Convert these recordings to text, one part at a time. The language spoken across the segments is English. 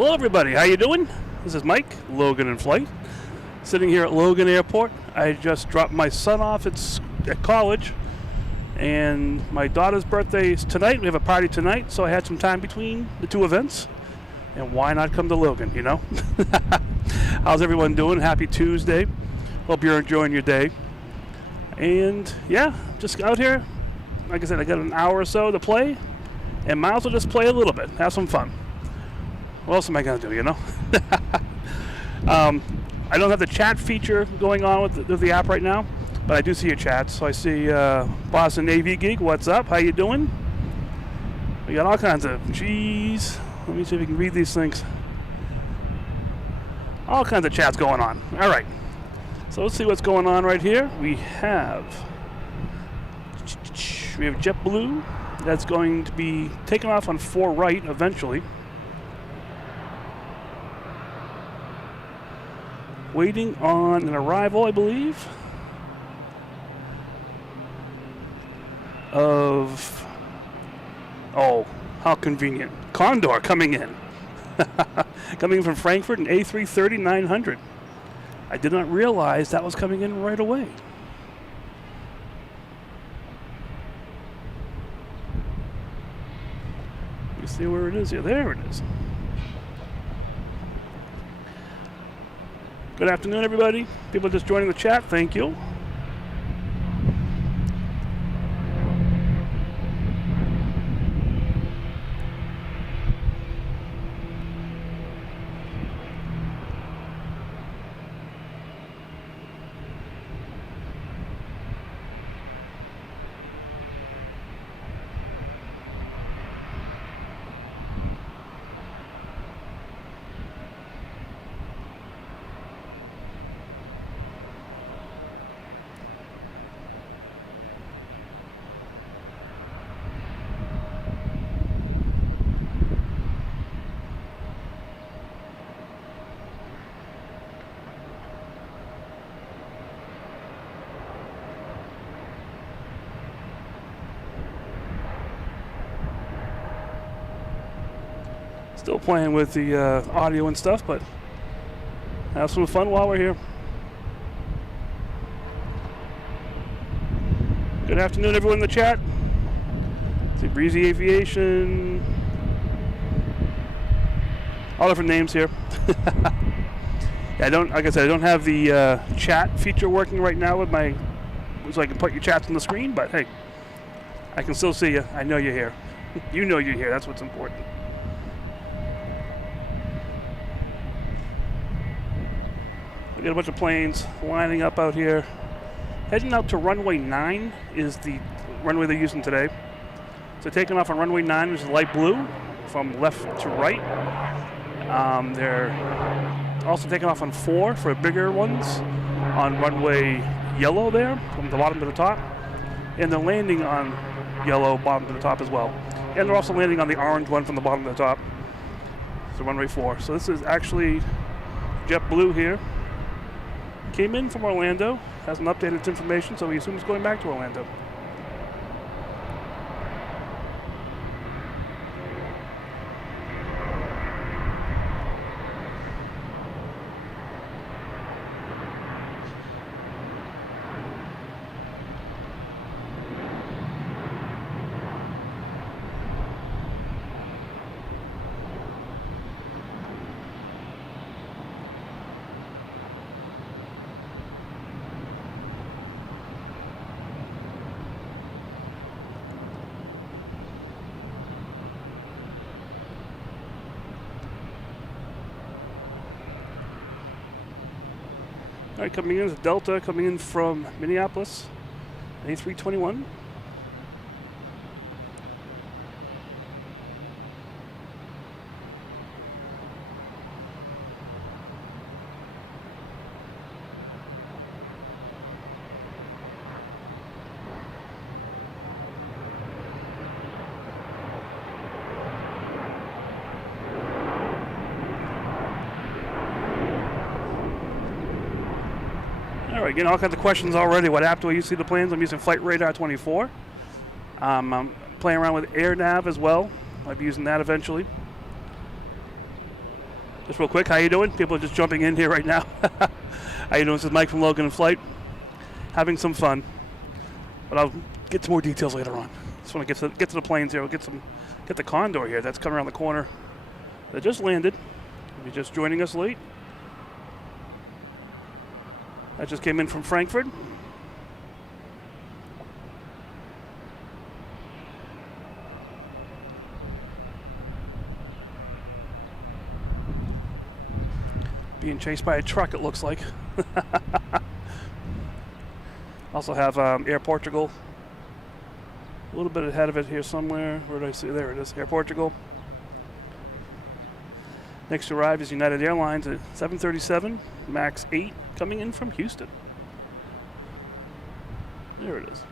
Hello everybody, how you doing? This is Mike, Logan in Flight, sitting here at Logan Airport. I just dropped my son off at college, and my daughter's birthday is tonight. We have a party tonight, so I had some time between the two events, and why not come to Logan, you know? How's everyone doing? Happy Tuesday. Hope you're enjoying your day. And yeah, just out here. Like I said, I got an hour or so to play, and might as well just play a little bit, have some fun. What else am I going to do, you know? I don't have the chat feature going on with the app right now, but I do see your chats. So I see Boston AV Geek, what's up? How you doing? We got all kinds of, geez, let me see if we can read these things. All kinds of chats going on. All right. So let's see what's going on right here. We have JetBlue that's going to be taking off on 4 right eventually. Waiting on an arrival, I believe, of, oh, how convenient, Condor coming in. Coming from Frankfurt, an A330-900. I did not realize that was coming in right away. You see where it is here? There it is. Good afternoon, everybody. People just joining the chat, thank you. Still playing with the audio and stuff, but have some fun while we're here. Good afternoon, everyone in the chat. See Breezy Aviation. All different names here. Yeah, like I said, I don't have the chat feature working right now with my, so I can put your chats on the screen, but hey, I can still see you. I know you're here. You know you're here. That's what's important. We got a bunch of planes lining up out here. Heading out to runway 9 is the runway they're using today. So taking off on runway 9, which is light blue, from left to right. They're also taking off on 4 for bigger ones on runway yellow there, from the bottom to the top. And they're landing on yellow, bottom to the top as well. And they're also landing on the orange one from the bottom to the top. So runway 4. So this is actually JetBlue here. Came in from Orlando, hasn't updated its information, so we assume it's going back to Orlando. All right, coming in is Delta, coming in from Minneapolis, A321. All right, getting all kinds of questions already. What app do I use to see the planes? I'm using Flight Radar 24. I'm playing around with AirNav as well. I'll be using that eventually. Just real quick, how you doing? People are just jumping in here right now. How you doing? This is Mike from Logan Flight. Having some fun, but I'll get to more details later on. Just want to get to the planes here. We'll get the Condor here. That's coming around the corner. That just landed. If you're just joining us late, that just came in from Frankfurt. Being chased by a truck, it looks like. Also have Air Portugal a little bit ahead of it here somewhere. Where did I see? There it is, Air Portugal. Next to arrive is United Airlines at 737 MAX 8 coming in from Houston. There it is.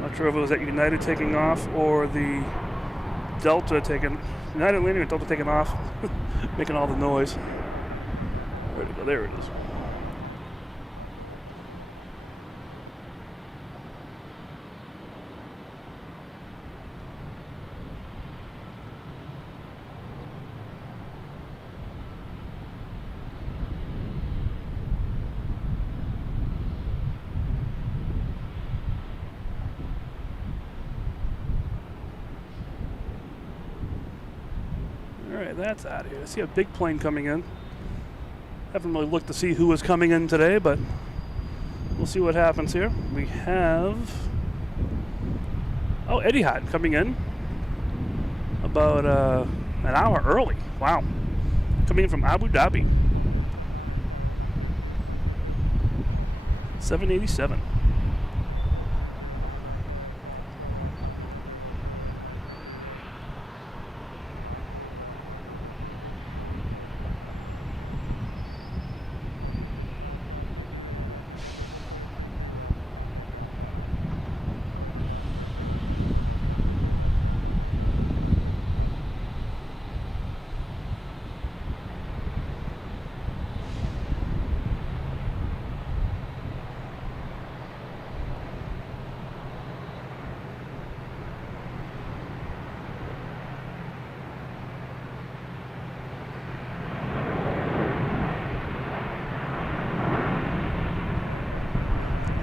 Not sure if it was at United taking off or the Delta taking, United landing or Delta taking off, making all the noise. Where'd it go? There it is. Alright, that's out of here. I see a big plane coming in. Haven't really looked to see who was coming in today, but we'll see what happens here. We have Etihad coming in about an hour early. Wow. Coming in from Abu Dhabi. 787.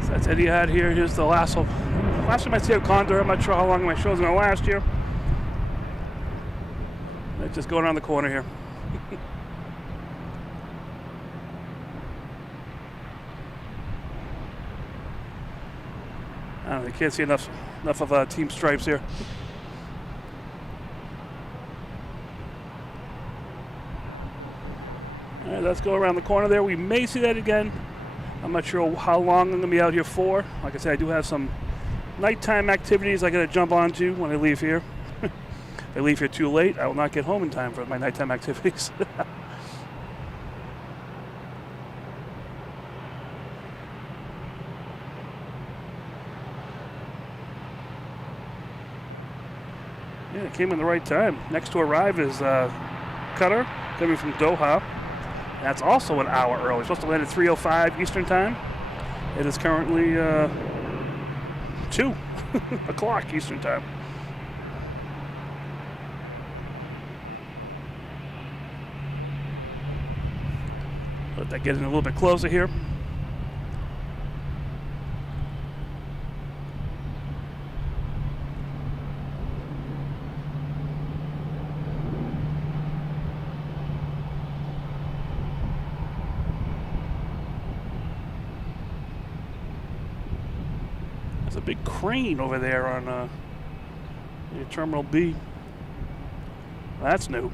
That's Etihad here. Here's the last time I see a Condor. I'm not sure how long my show's going to last here. Let's just go around the corner here. I don't know, you can't see enough of team stripes here. All right, let's go around the corner there. We may see that again. I'm not sure how long I'm going to be out here for. Like I said, I do have some nighttime activities I got to jump onto when I leave here. If I leave here too late, I will not get home in time for my nighttime activities. Yeah, it came in the right time. Next to arrive is Qatar, coming from Doha. That's also an hour early. Supposed to land at 3:05 Eastern Time. It is currently 2 o'clock Eastern Time. Let that get in a little bit closer here. A big crane over there on Terminal B. That's new.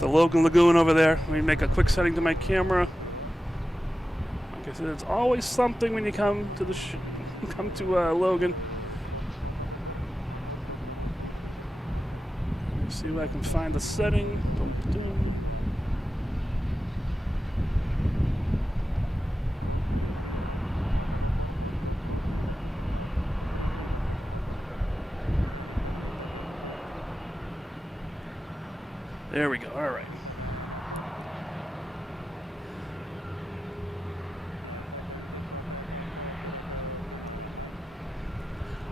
the Logan Lagoon over there. Let me make a quick setting to my camera. Like I said, it's always something when you come to the Logan. Let's see if I can find the setting. Boom. There we go. All right.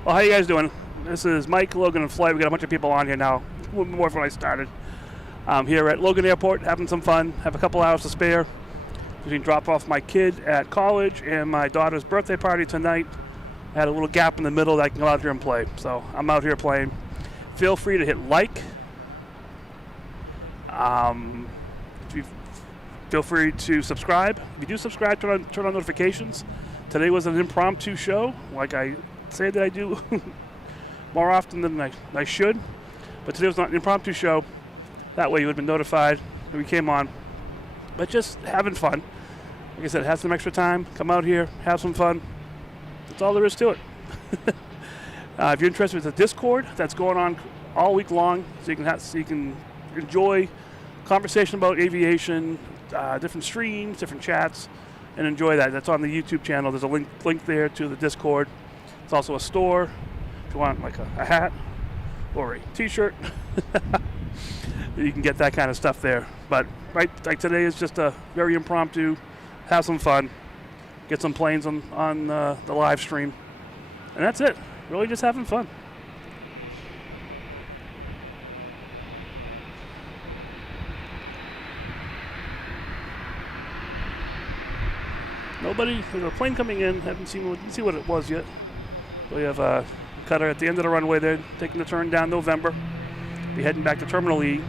Well, how you guys doing? This is Mike, Logan, and Flight. We got a bunch of people on here now. A little more from when I started. Here at Logan Airport, having some fun. Have a couple hours to spare between drop off my kid at college and my daughter's birthday party tonight. I had a little gap in the middle that I can go out here and play. So I'm out here playing. Feel free to hit like. Feel free to subscribe. If you do subscribe, turn on notifications. Today was an impromptu show, like I say that I do more often than I should. But today was not an impromptu show. That way you would have been notified that we came on. But just having fun. Like I said, have some extra time. Come out here, have some fun. That's all there is to it. If you're interested with the Discord, that's going on all week long, so you can enjoy conversation about aviation, different streams, different chats, and enjoy that. That's on the YouTube channel. There's a link there to the Discord. It's also a store if you want like a hat or a t-shirt. You can get that kind of stuff there. But right, like today is just a very impromptu, have some fun, get some planes on the live stream, and that's it. Really just having fun. Nobody. There's a plane coming in. Haven't seen what it was yet. We have a cutter at the end of the runway there, taking the turn down November. Be heading back to Terminal E.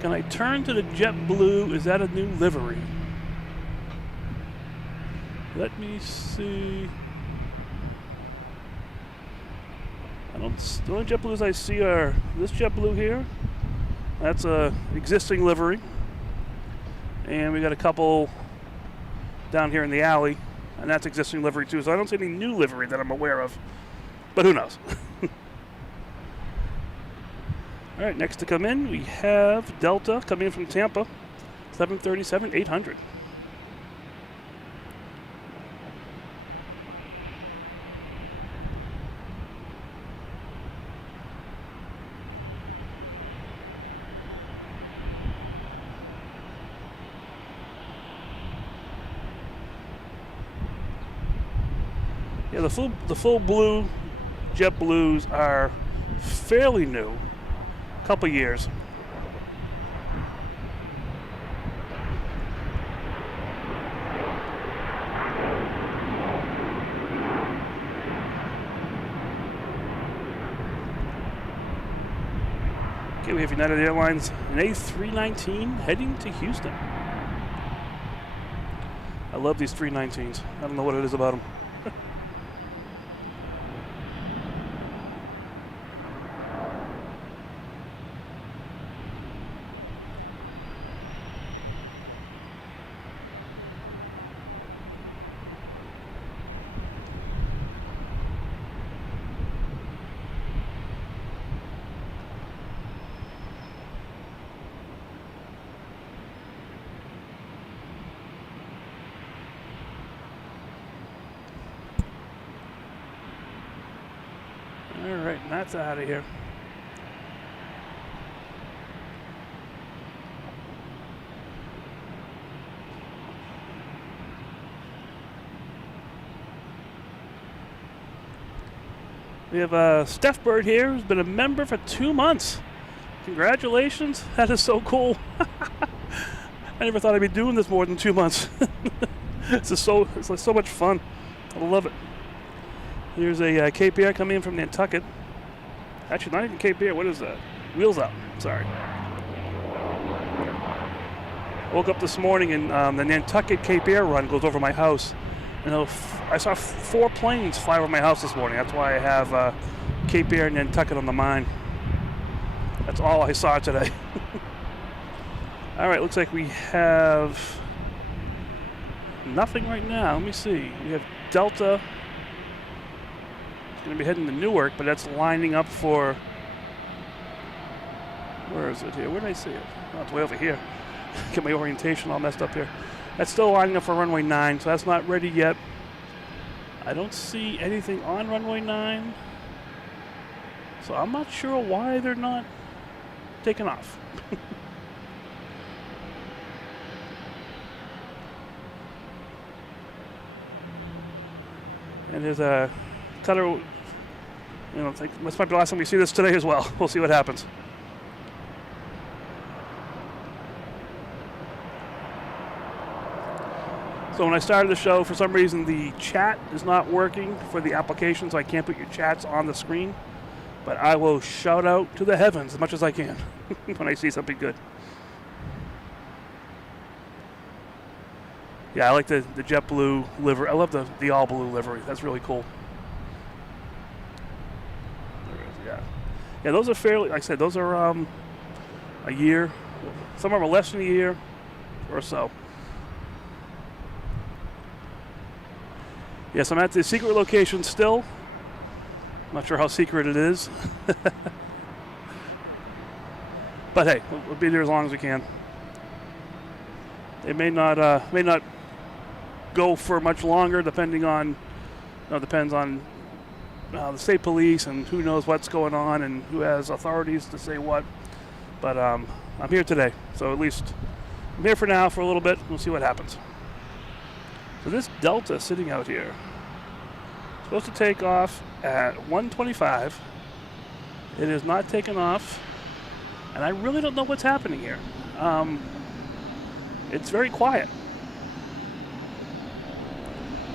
Can I turn to the JetBlue? Is that a new livery? Let me see. The only JetBlues I see are this JetBlue here. That's a existing livery. And we got a couple down here in the alley, and that's existing livery too. So I don't see any new livery that I'm aware of. But who knows? All right, next to come in, we have Delta coming in from Tampa, 737-800. Yeah, the full blue JetBlues are fairly new, a couple years. Okay, we have United Airlines, an A319 heading to Houston. I love these 319s. I don't know what it is about them. All right, that's out of here. We have Steph Bird here, who's been a member for 2 months. Congratulations. That is so cool. I never thought I'd be doing this more than 2 months. It's like so much fun. I love it. Here's a Cape Air coming in from Nantucket. Actually, not even Cape Air. What is that? Wheels Up. Sorry. Woke up this morning and the Nantucket Cape Air run goes over my house. You know, I saw 4 planes fly over my house this morning. That's why I have Cape Air and Nantucket on the mind. That's all I saw today. All right, looks like we have nothing right now. Let me see. We have Delta. It's going to be heading to Newark, but that's lining up for... Where is it here? Where did I see it? Oh, it's way over here. Get my orientation all messed up here. That's still lining up for runway 9, so that's not ready yet. I don't see anything on runway 9. So I'm not sure why they're not taking off. And there's a cutter, you know, this might be the last time we see this today as well. We'll see what happens. So when I started the show, for some reason the chat is not working for the application, so I can't put your chats on the screen. But I will shout out to the heavens as much as I can when I see something good. Yeah, I like the JetBlue livery. I love the all blue livery. That's really cool. There it is, yeah. Yeah, those are fairly, like I said, those are a year. Some of them are less than a year or so. Yes, I'm at the secret location still. Not sure how secret it is. But hey, we'll be there as long as we can. They may not go for much longer, depending on, depends on the state police and who knows what's going on and who has authorities to say what. But I'm here today, so at least I'm here for now for a little bit. We'll see what happens. So this Delta sitting out here, supposed to take off at 1:25. It is not taking off, and I really don't know what's happening here. It's very quiet.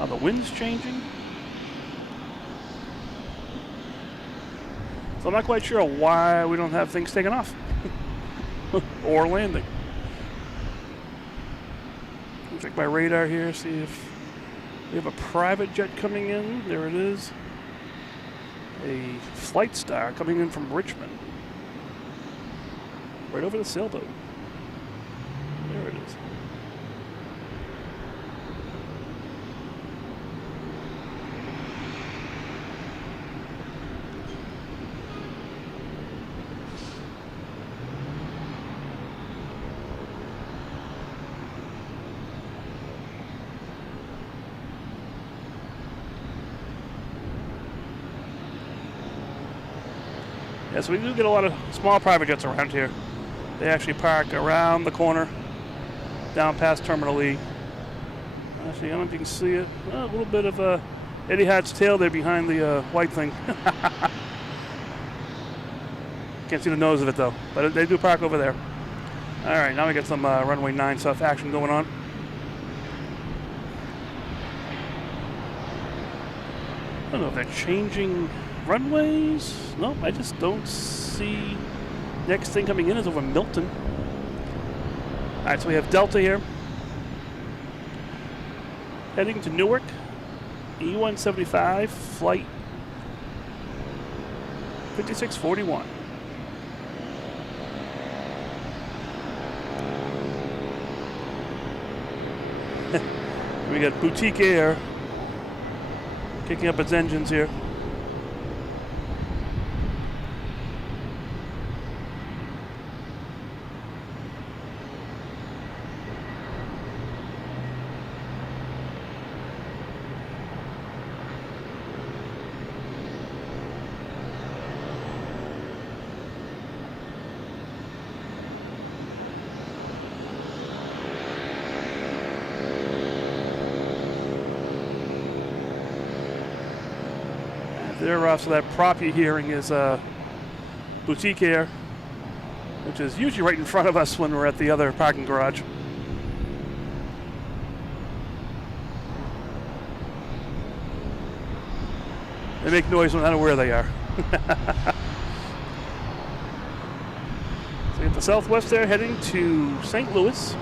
The wind's changing. So I'm not quite sure why we don't have things taking off or landing. Check my radar here, see if we have a private jet coming in. There it is. A Flight Star coming in from Richmond. Right over the sailboat. There it is. Yeah, so we do get a lot of small private jets around here. They actually park around the corner, down past Terminal E. Actually, I don't know if you can see it. A little bit of Eddie Hat's tail there behind the white thing. Can't see the nose of it though, but they do park over there. All right, now we got some runway 9 stuff action going on. I don't know if they're changing runways. No, I just don't see. Next thing coming in is over Milton. All right, so we have Delta here. Heading to Newark. E175, flight 5641. We got Boutique Air kicking up its engines here. So that prop you're hearing is Boutique Air, which is usually right in front of us when we're at the other parking garage. They make noise no matter where they are. So we have the Southwest there heading to St. Louis,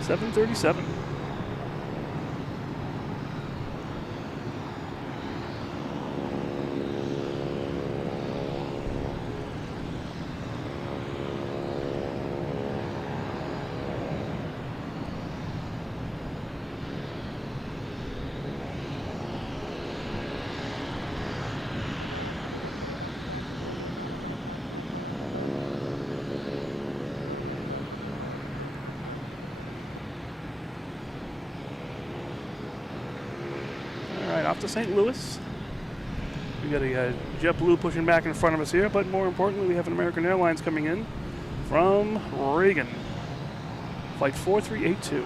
737. off to St. Louis. We got a JetBlue pushing back in front of us here, but more importantly, we have an American Airlines coming in from Reagan. Flight 4382.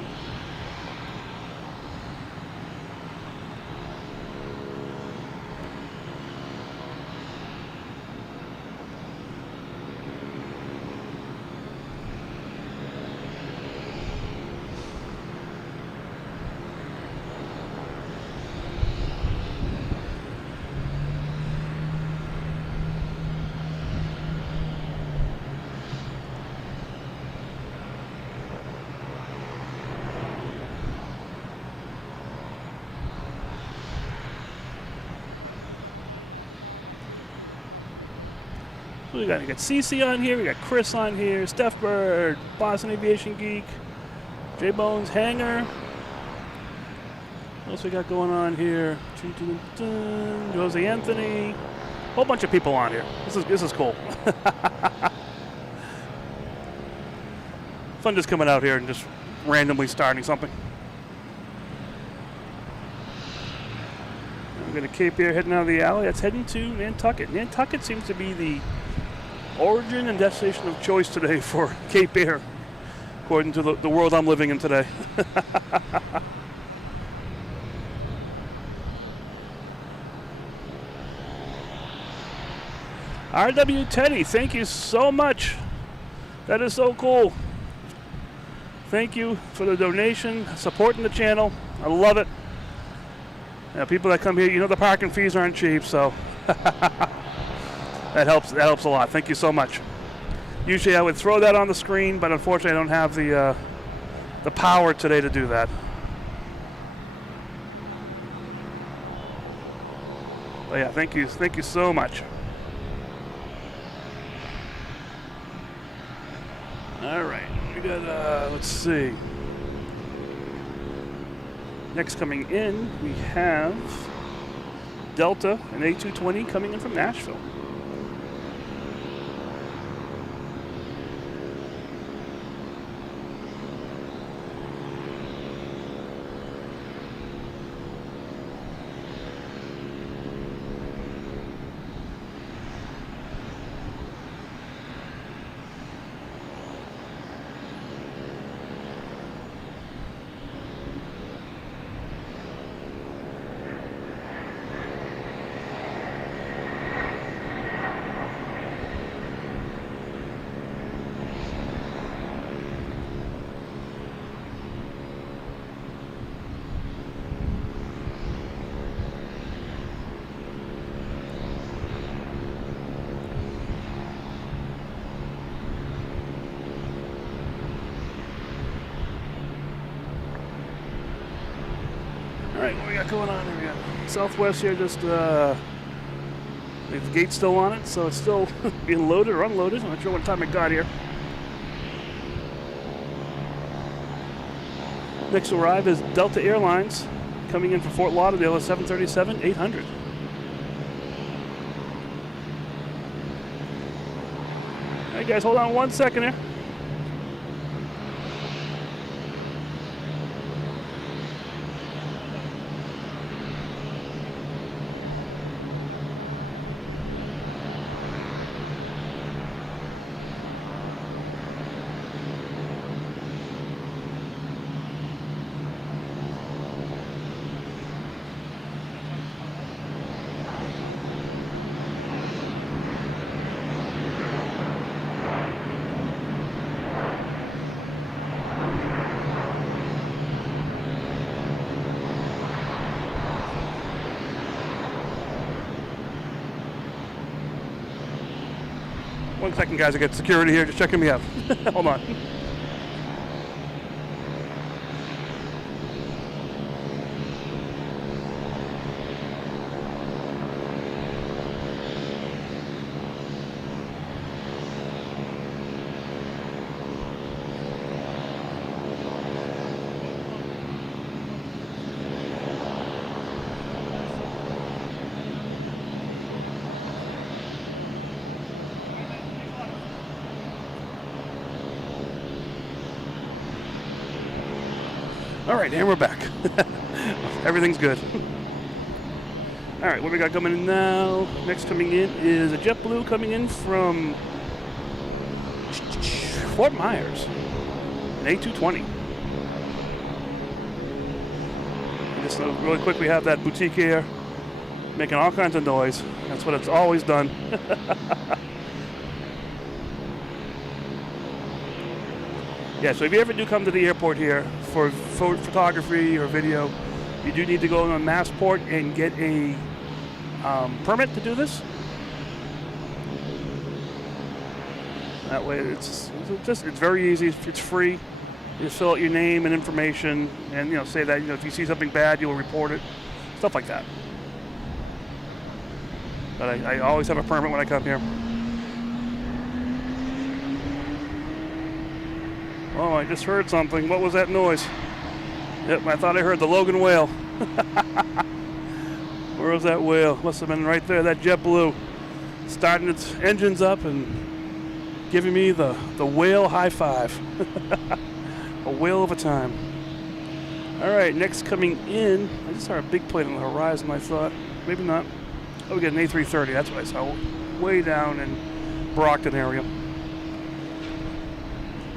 We got Cece on here, we got Chris on here, Steph Bird, Boston Aviation Geek, J Bones Hanger. What else we got going on here? Jose Anthony. Whole bunch of people on here. This is cool. Fun just coming out here and just randomly starting something. We're going to Cape Air heading out of the alley. That's heading to Nantucket. Nantucket seems to be the origin and destination of choice today for Cape Air, according to the world I'm living in today. RW Teddy, thank you so much. That is so cool. Thank you for the donation, supporting the channel. I love it. People that come here, you know the parking fees aren't cheap, so that helps a lot. Thank you so much. Usually I would throw that on the screen, but unfortunately I don't have the power today to do that. But yeah, thank you so much. All right, we got let's see. Next coming in, we have Delta, an A220 coming in from Nashville. Alright, what we got going on here? We got Southwest here, just the gate's still on it, so it's still being loaded or unloaded. I'm not sure what time it got here. Next to arrive is Delta Airlines, coming in from Fort Lauderdale, a 737-800. Alright guys, hold on 1 second here. One second, guys. I got security here just checking me out. Hold on. All right, and we're back. Everything's good. All right, what we got coming in now? Next coming in is a JetBlue coming in from Fort Myers, an A220. Just really quick, we have that boutique air making all kinds of noise. That's what it's always done. Yeah, so if you ever do come to the airport here for photography or video, you do need to go on Massport and get a permit to do this. That way, it's very easy. It's free. You just fill out your name and information, and say that if you see something bad, you'll report it, stuff like that. But I always have a permit when I come here. Oh, I just heard something. What was that noise? Yep, I thought I heard the Logan whale. Where was that whale? Must have been right there, that JetBlue. Starting its engines up and giving me the whale high five. A whale of a time. All right, next coming in, I just saw a big plane on the horizon, I thought. Maybe not. Oh, we got an A330, that's what I saw. Way down in Brockton area.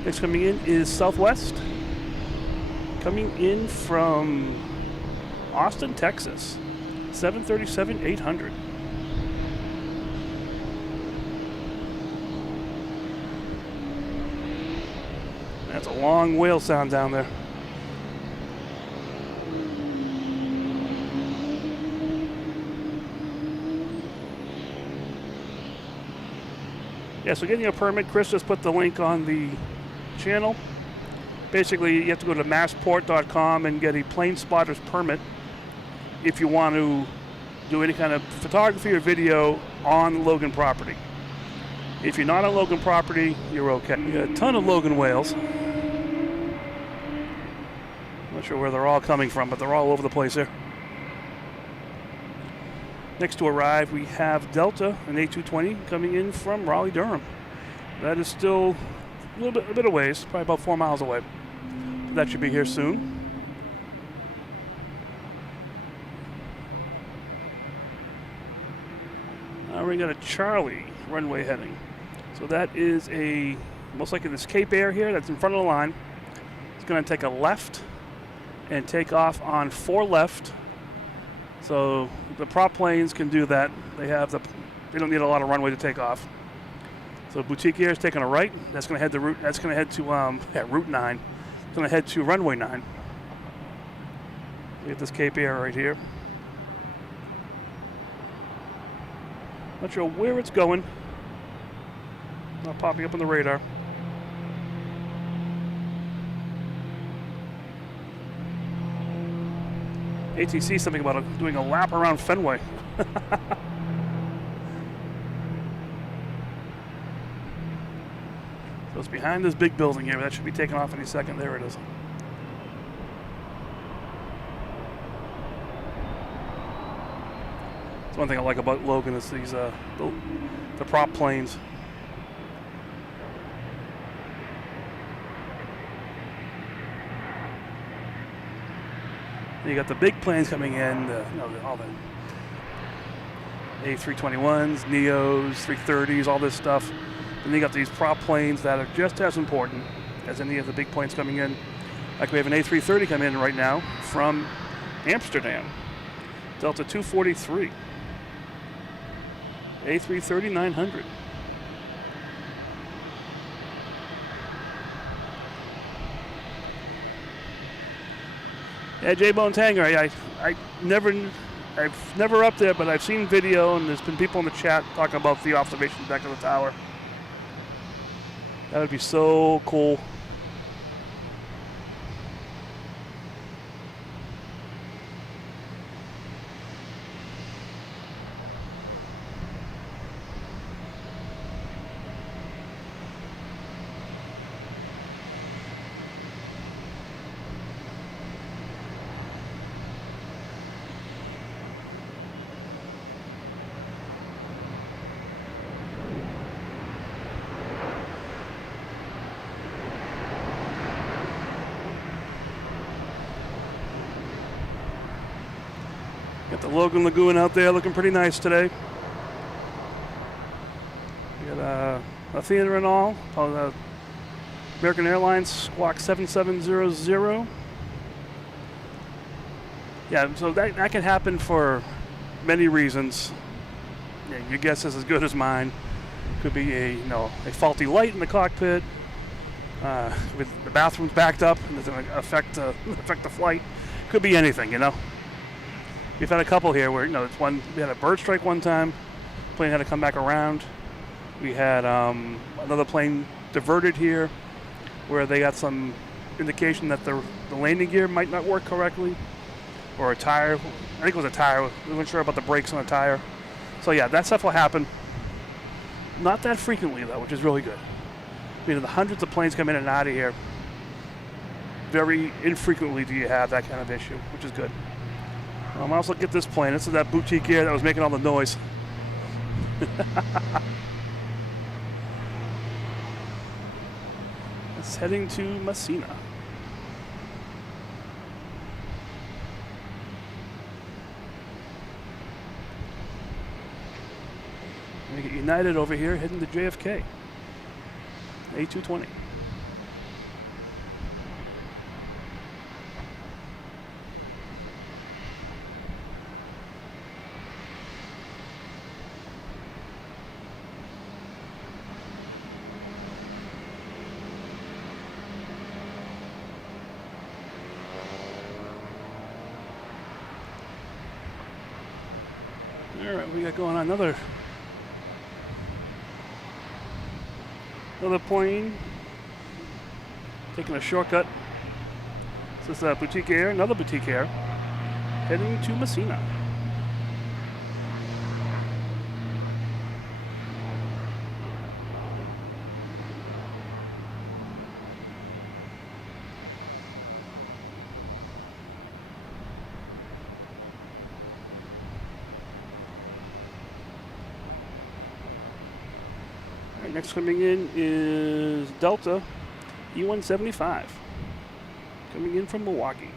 Next coming in is Southwest. Coming in from Austin, Texas. 737-800. That's a long whale sound down there. Yeah, so getting a permit, Chris just put the link on the channel. Basically, you have to go to massport.com and get a plane spotter's permit if you want to do any kind of photography or video on Logan property. If you're not on Logan property, you're okay. You got a ton of Logan whales. Not sure where they're all coming from, but they're all over the place here. Next to arrive, we have Delta, an A220, coming in from Raleigh-Durham. That is still a bit of ways, probably about 4 miles away. That should be here soon. We got a Charlie runway heading. So that is most likely this Cape Air here that's in front of the line. It's going to take a left and take off on 4 left. So the prop planes can do that. They don't need a lot of runway to take off. So Boutique Air is taking a right. That's going to head to Route 9. It's going to head to runway 9. We get this Cape Air right here. Not sure where it's going. Not popping up on the radar. ATC something about doing a lap around Fenway. So it's behind this big building here. That should be taking off any second. There it is. That's one thing I like about Logan is these the prop planes. And you got the big planes coming in, all the A321s, Neos, 330s, all this stuff. And you got these prop planes that are just as important as any of the big planes coming in. Like we have an A330 coming in right now from Amsterdam, Delta 243, A330-900. Yeah, J-Bone's hangar. I've never up there, but I've seen video, and there's been people in the chat talking about the observation deck of the tower. That would be so cool. The Logan Lagoon out there looking pretty nice today. We got a theater and all. American Airlines Squawk 7700. Yeah, so that can happen for many reasons. Yeah, your guess is as good as mine. Could be a faulty light in the cockpit. With the bathroom's backed up and it's going to affect the flight. Could be anything, We've had a couple here where we had a bird strike one time. Plane had to come back around. We had another plane diverted here, where they got some indication that the landing gear might not work correctly, or a tire. I think it was a tire. We weren't sure about the brakes on the tire. So yeah, that stuff will happen. Not that frequently though, which is really good. The hundreds of planes come in and out of here. Very infrequently do you have that kind of issue, which is good. I also get this plane. This is that boutique air that was making all the noise. It's heading to Messina. We get United over here heading to JFK. A220. All right, we got going on another plane taking a shortcut. This is Boutique Air, another Boutique Air, heading to Messina. Next coming in is Delta E175, coming in from Milwaukee.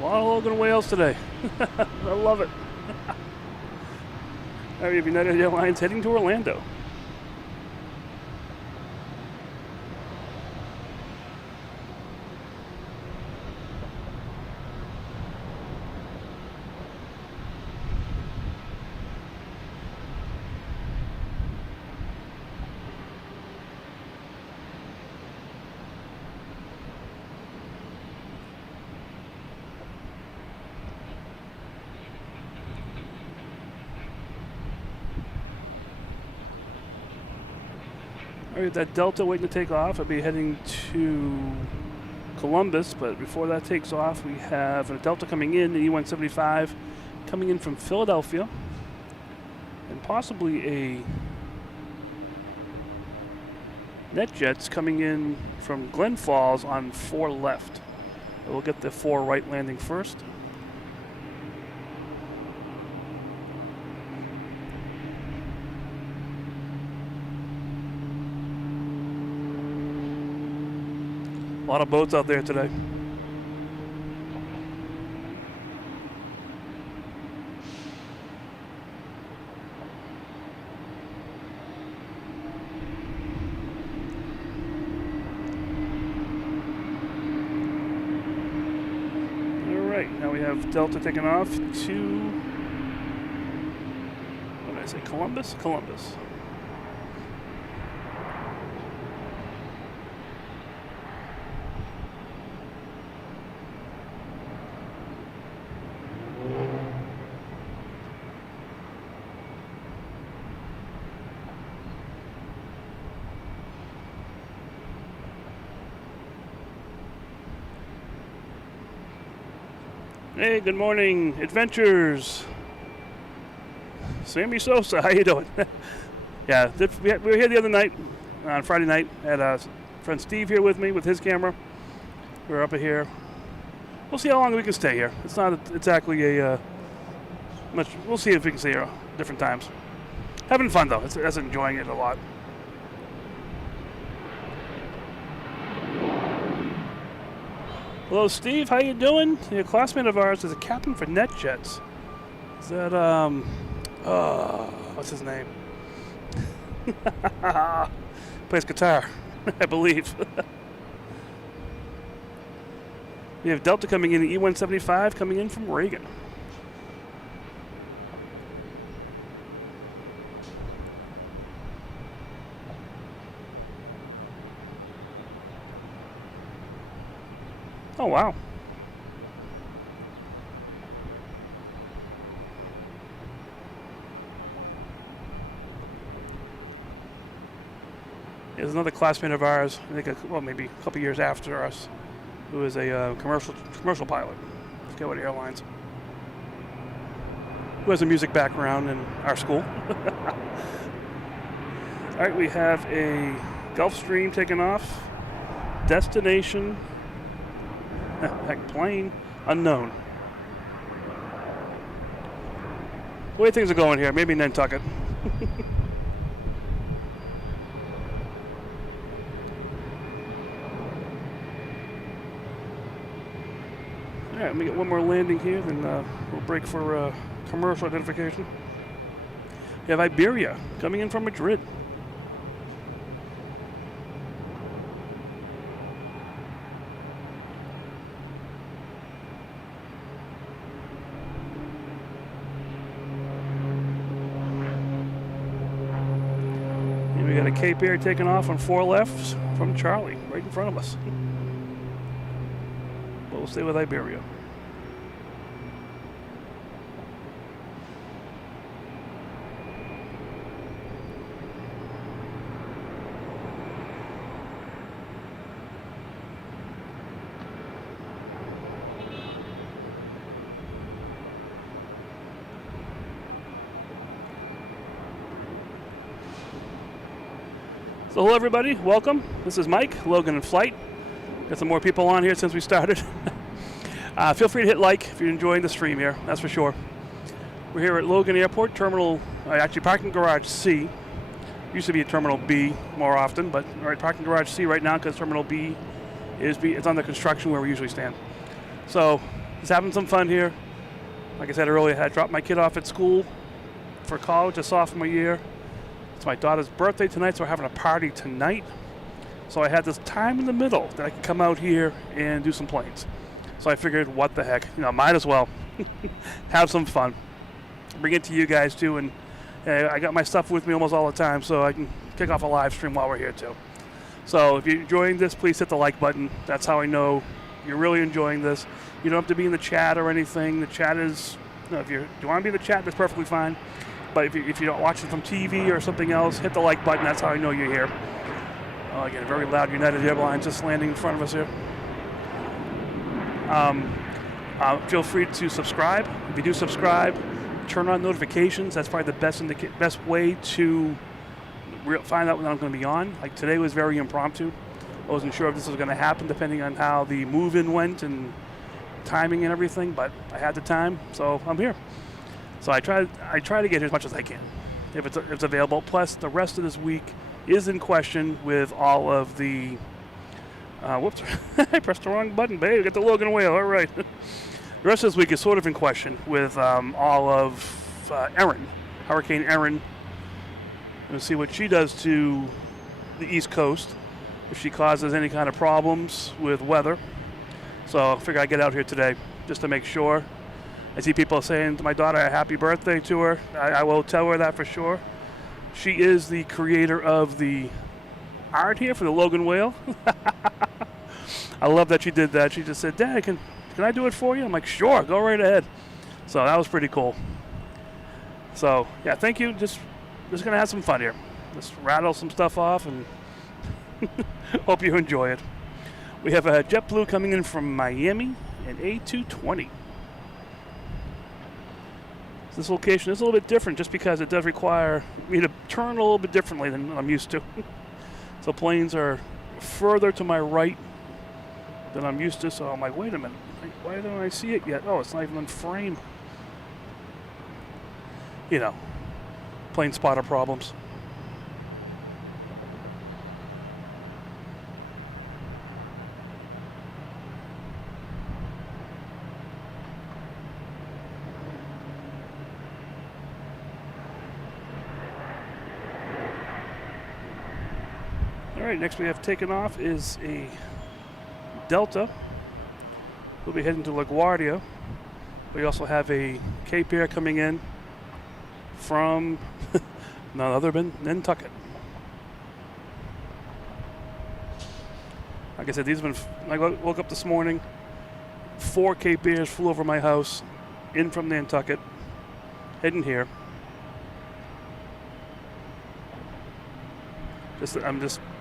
A lot of Logan whales today. I love it. We have United Airlines heading to Orlando. All right, that Delta waiting to take off. I'll be heading to Columbus, but before that takes off, we have a Delta coming in, an E175 coming in from Philadelphia, and possibly a NetJets coming in from Glen Falls on 4 left. We'll get the 4 right landing first. A lot of boats out there today. All right, now we have Delta taking off to, what did I say, Columbus? Columbus. Hey, good morning, adventures. Sammy Sosa, how you doing? Yeah, we were here the other night, on Friday night. Had friend Steve here with me with his camera. We're up here. We'll see how long we can stay here. It's not exactly a much. We'll see if we can stay here different times. Having fun though. It's enjoying it a lot. Hello, Steve. How you doing? A classmate of ours is a captain for NetJets. Is that what's his name? Plays guitar, I believe. We have Delta coming in, E175 coming in from Reagan. Oh, wow. There's another classmate of ours, I think, well, maybe a couple years after us, who is a commercial pilot. I forget what airlines. Who has a music background in our school. All right, we have a Gulfstream taking off. Destination, heck, plane unknown. The way things are going here, maybe Nantucket. All right, let me get one more landing here, then we'll break for commercial identification. We have Iberia coming in from Madrid. And we got a Cape Air taking off on 4 lefts from Charlie, right in front of us. We'll stay with Iberia. So hello everybody, welcome. This is Mike, Logan in Flight. Got some more people on here since we started. Feel free to hit like if you're enjoying the stream here, that's for sure. We're here at Logan Airport, Terminal, actually Parking Garage C. Used to be at Terminal B more often, but all right, Parking Garage C right now because Terminal B it's under construction where we usually stand. So, just having some fun here. Like I said earlier, I had dropped my kid off at school for college, a sophomore year. It's my daughter's birthday tonight, so we're having a party tonight. So I had this time in the middle that I could come out here and do some planes. So I figured, what the heck, might as well have some fun. Bring it to you guys too, and I got my stuff with me almost all the time, so I can kick off a live stream while we're here too. So if you're enjoying this, please hit the like button. That's how I know you're really enjoying this. You don't have to be in the chat or anything. The chat is, if you want to be in the chat, that's perfectly fine. But if you're watching from TV or something else, hit the like button. That's how I know you're here. Oh, again, a very loud United Airlines just landing in front of us here. Feel free to subscribe. If you do subscribe, turn on notifications. That's probably the best way to find out when I'm going to be on. Like today was very impromptu. I wasn't sure if this was going to happen depending on how the move-in went and timing and everything, but I had the time, so I'm here. So I try to get here as much as I can, if it's available. Plus, the rest of this week is in question with all of the. Whoops! I pressed the wrong button, babe. Get the Logan whale. All right. The rest of this week is sort of in question with all of Erin, Hurricane Erin. We'll see what she does to the East Coast, if she causes any kind of problems with weather. So I figure I'd get out here today just to make sure. I see people saying to my daughter a happy birthday to her. I will tell her that for sure. She is the creator of the art here for the Logan whale. I love that she did that. She just said, Dad, can I do it for you? I'm like, sure, go right ahead. So that was pretty cool. So yeah, thank you. Just gonna have some fun here. Just rattle some stuff off and hope you enjoy it. We have a JetBlue coming in from Miami, an A220. This location is a little bit different just because it does require me to turn a little bit differently than I'm used to. So planes are further to my right than I'm used to, so I'm like, wait a minute, why don't I see it yet? Oh, it's not even in frame. You know, plane spotter problems. All right, next we have taken off is a Delta. We'll be heading to LaGuardia. We also have a Cape Air coming in from none other than Nantucket. Like I said, these have been. I woke up this morning. 4 Cape Airs flew over my house, in from Nantucket, heading here.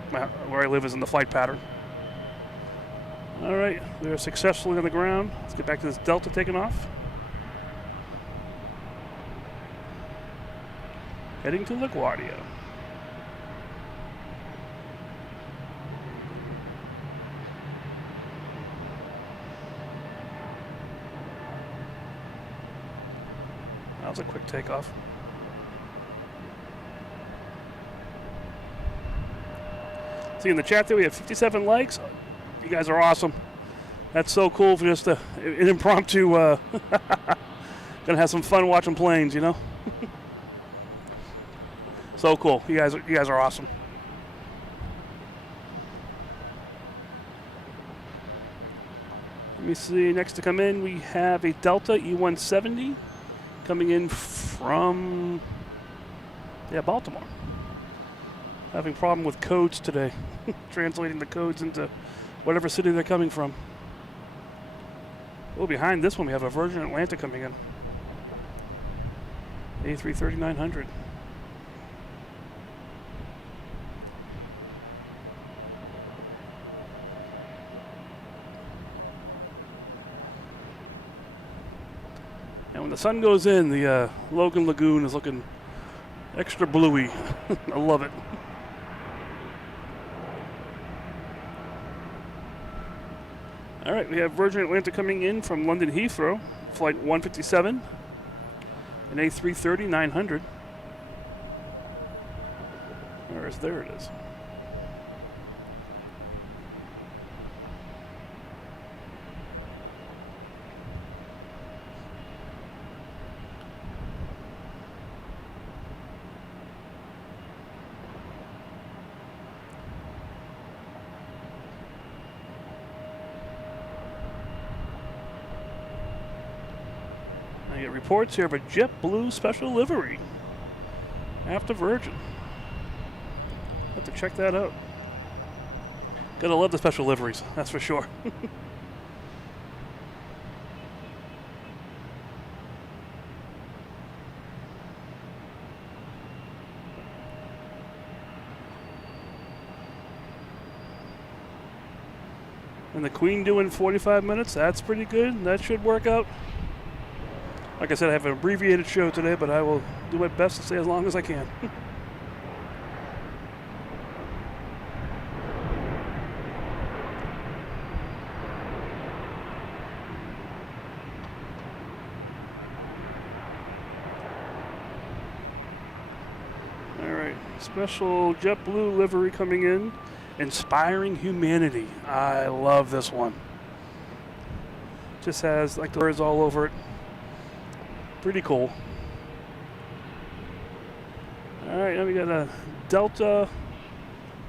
Where I live is in the flight pattern. All right, we're successfully on the ground. Let's get back to this Delta taking off. Heading to LaGuardia. That was a quick takeoff. See in the chat there we have 57 likes. You guys are awesome. That's so cool for just an impromptu. Gonna have some fun watching planes, you know. So cool. You guys are awesome. Let me see. Next to come in, we have a Delta E170 coming in from Baltimore. Having a problem with codes today, translating the codes into whatever city they're coming from. Oh, behind this one we have a Virgin Atlantic coming in. A330-900. And when the sun goes in, the Logan Lagoon is looking extra bluey. I love it. All right, we have Virgin Atlantic coming in from London Heathrow, flight 157, an A330-900. There it is. I get reports here of a JetBlue special livery after Virgin. Have to check that out. Gotta love the special liveries, that's for sure. And the Queen doing 45 minutes, that's pretty good. That should work out. Like I said, I have an abbreviated show today, but I will do my best to stay as long as I can. All right, special JetBlue livery coming in. Inspiring humanity. I love this one. Just has like the birds all over it. Pretty cool. All right, now we got a Delta,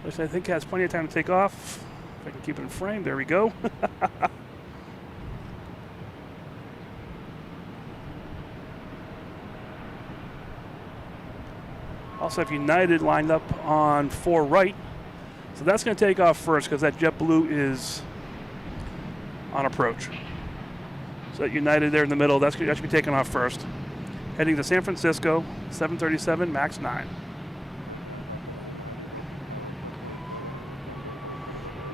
which I think has plenty of time to take off. If I can keep it in frame, there we go. Also have United lined up on 4 right. So that's going to take off first because that JetBlue is on approach. So that United there in the middle, that should be taking off first. Heading to San Francisco, 737 MAX 9.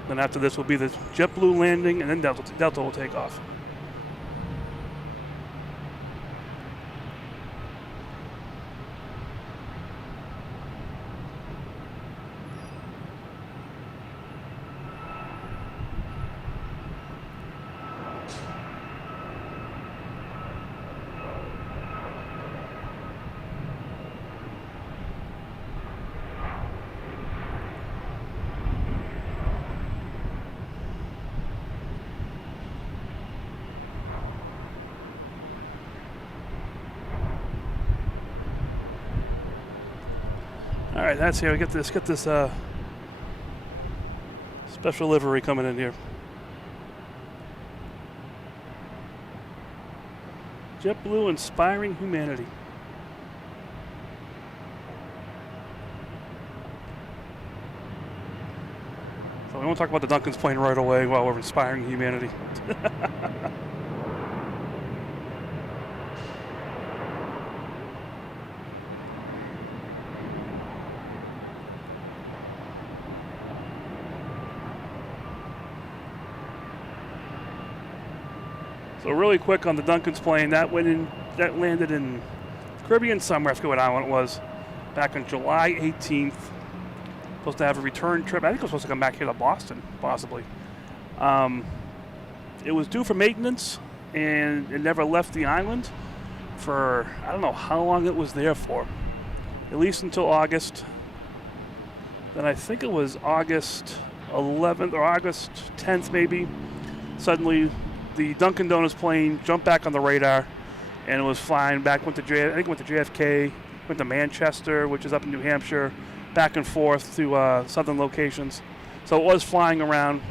Then after this will be the JetBlue landing, and then Delta will take off. All right, that's here. Get this special livery coming in here. JetBlue inspiring humanity. So we won't talk about the Duncan's plane right away while we're inspiring humanity. So really quick on the Duncan's plane, that landed in Caribbean somewhere, I forget what island it was, back on July 18th. Supposed to have a return trip. I think it was supposed to come back here to Boston, possibly. It was due for maintenance, and it never left the island for, I don't know how long it was there for. At least until August. Then I think it was August 11th or August 10th maybe. Suddenly, the Dunkin' Donuts plane jumped back on the radar, and it was flying back. I think it went to JFK, went to Manchester, which is up in New Hampshire, back and forth to southern locations. So it was flying around,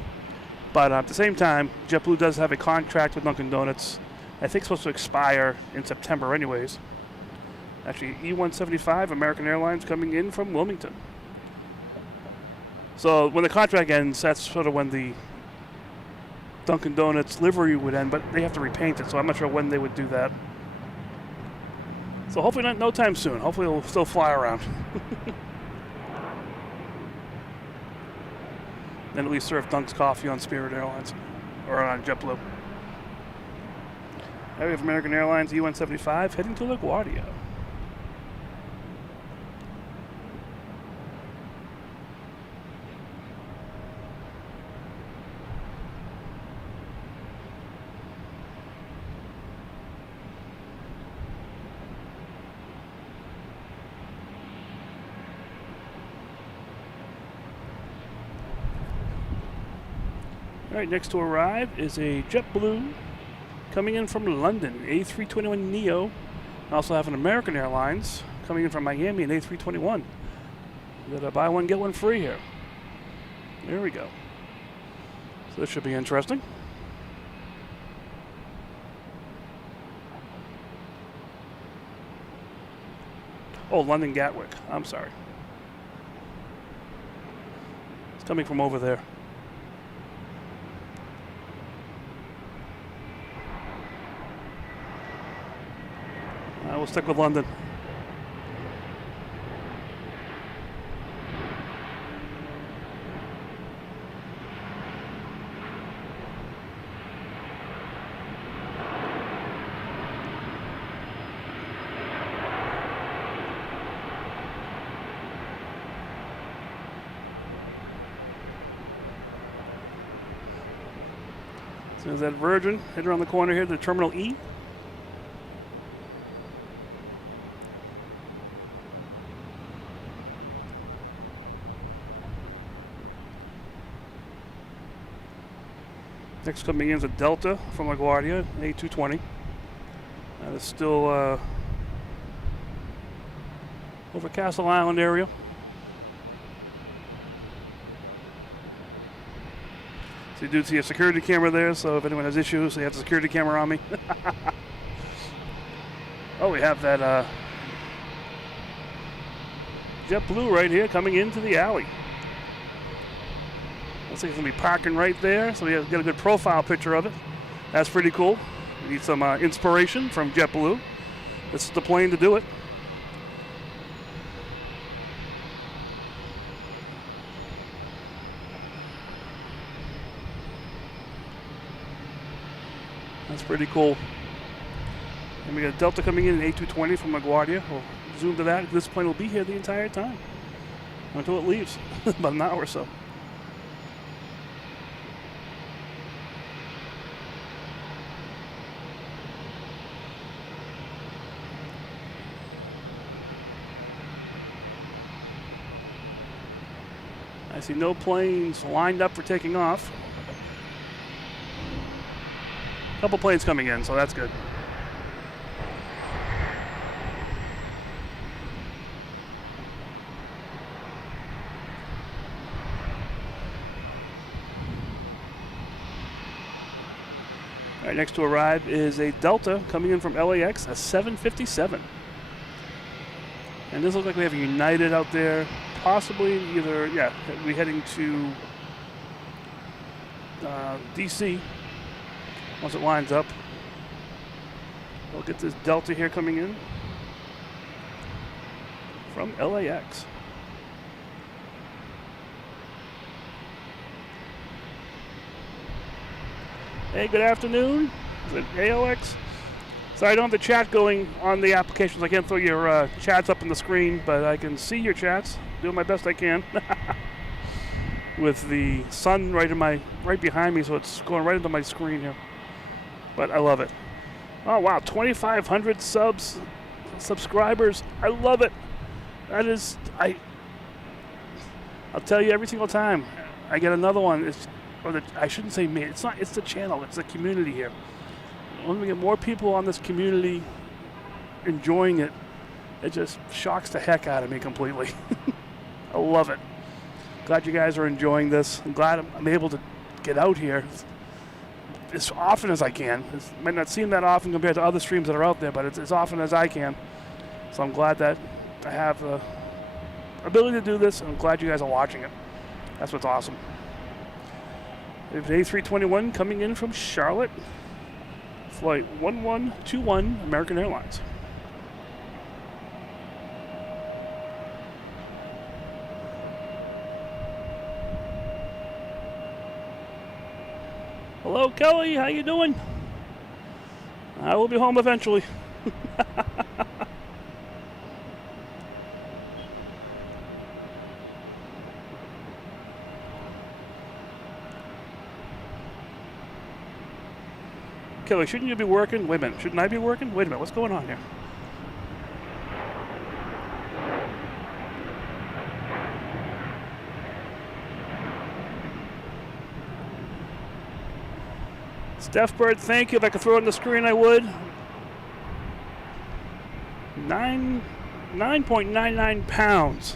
but at the same time, JetBlue does have a contract with Dunkin' Donuts. I think it's supposed to expire in September anyways. Actually, E-175, American Airlines, coming in from Wilmington. So when the contract ends, that's sort of when the Dunkin' Donuts livery would end, but they have to repaint it, so I'm not sure when they would do that. So hopefully no time soon. Hopefully it'll still fly around. Then at least serve Dunk's coffee on Spirit Airlines, or on JetBlue. Now we have American Airlines E-175 heading to LaGuardia. All right, next to arrive is a JetBlue coming in from London, A321neo. I also have an American Airlines coming in from Miami, an A321. You gotta buy one, get one free here. There we go. So this should be interesting. Oh, London Gatwick. I'm sorry. It's coming from over there. We'll stick with London. So there's that Virgin head around the corner here to Terminal E. Next coming in is a Delta from LaGuardia, A220. That is still over Castle Island area. So you do see a security camera there, so if anyone has issues, they have the security camera on me. Oh, we have that JetBlue right here coming into the alley. Looks like it's going to be parking right there, so we have got a good profile picture of it. That's pretty cool. We need some inspiration from JetBlue. This is the plane to do it. That's pretty cool. And we got Delta coming in an A220 from LaGuardia. We'll zoom to that. This plane will be here the entire time until it leaves, about an hour or so. I see no planes lined up for taking off. A couple planes coming in, so that's good. Right next to arrive is a Delta coming in from LAX, a 757. And this looks like we have a United out there, possibly either, we're heading to DC once it lines up. We'll get this Delta here coming in from LAX. Hey, good afternoon. Is it AOX? Sorry, I don't have the chat going on the applications. I can't throw your chats up on the screen, but I can see your chats. Doing my best I can. With the sun right behind me, so it's going right into my screen here. But I love it. Oh wow, 2,500 subscribers. I love it. That is, I'll tell you every single time I get another one. I shouldn't say me. It's not. It's the channel. It's the community here. When we get more people on this community enjoying it, it just shocks the heck out of me completely. I love it. Glad you guys are enjoying this. I'm glad I'm able to get out here as often as I can. It might not seem that often compared to other streams that are out there, but it's as often as I can. So I'm glad that I have the ability to do this, and I'm glad you guys are watching it. That's what's awesome. We have an A321 coming in from Charlotte, flight 1121, American Airlines. Hello, Kelly. How you doing? I will be home eventually. Kelly, shouldn't you be working? Wait a minute. Shouldn't I be working? Wait a minute. What's going on here? Steph Bird, thank you. If I could throw it on the screen, I would. 9.99 pounds.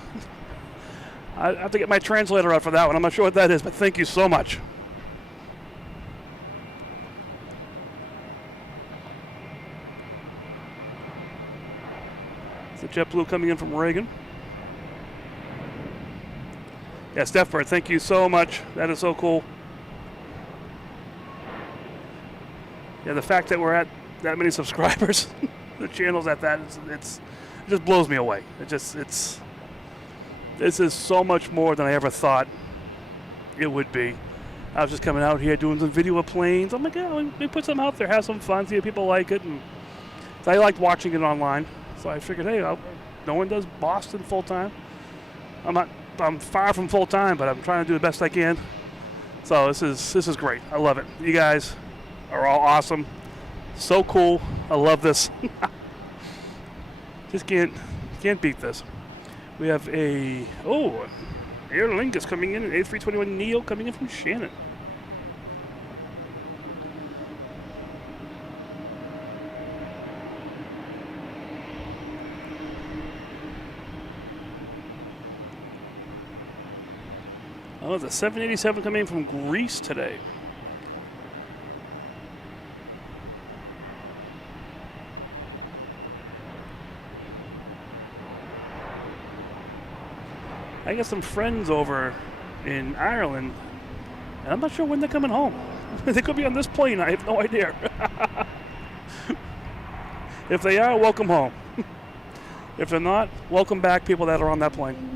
I have to get my translator out for that one. I'm not sure what that is, but thank you so much. It's the JetBlue coming in from Reagan. Yeah, Steph Bird, thank you so much. That is so cool. Yeah, the fact that we're at that many subscribers, the channel's at that, it just blows me away. This is so much more than I ever thought it would be. I was just coming out here doing some video of planes. I'm like, yeah, let me put some out there, have some fun, see if people like it. And so I liked watching it online. So I figured, hey, no one does Boston full time. I'm far from full time, but I'm trying to do the best I can. So this is great. I love it. You guys are all awesome. So cool. I love this. Just can't beat this. We have Aer Lingus coming in, an A321 Neo coming in from Shannon. Oh, the 787 coming in from Greece today. I got some friends over in Ireland, and I'm not sure when they're coming home. They could be on this plane. I have no idea. If they are, welcome home. If they're not, welcome back, people that are on that plane.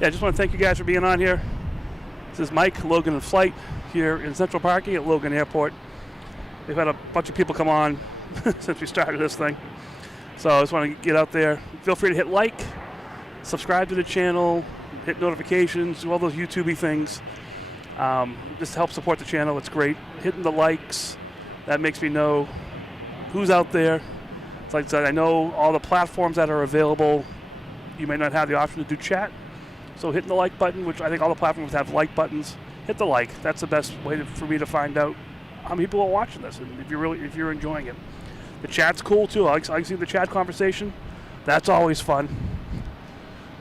Yeah, I just want to thank you guys for being on here. This is Mike, Logan in Flight, here in Central Parking at Logan Airport. We've had a bunch of people come on since we started this thing. So I just want to get out there. Feel free to hit like, subscribe to the channel, hit notifications, do all those YouTube-y things. Just to help support the channel, it's great. Hitting the likes, that makes me know who's out there. It's like I said, I know all the platforms that are available, you may not have the option to do chat. So hitting the like button, which I think all the platforms have like buttons, hit the like. That's the best way for me to find out how many people are watching this, and if you're enjoying it. The chat's cool too. I like see the chat conversation. That's always fun.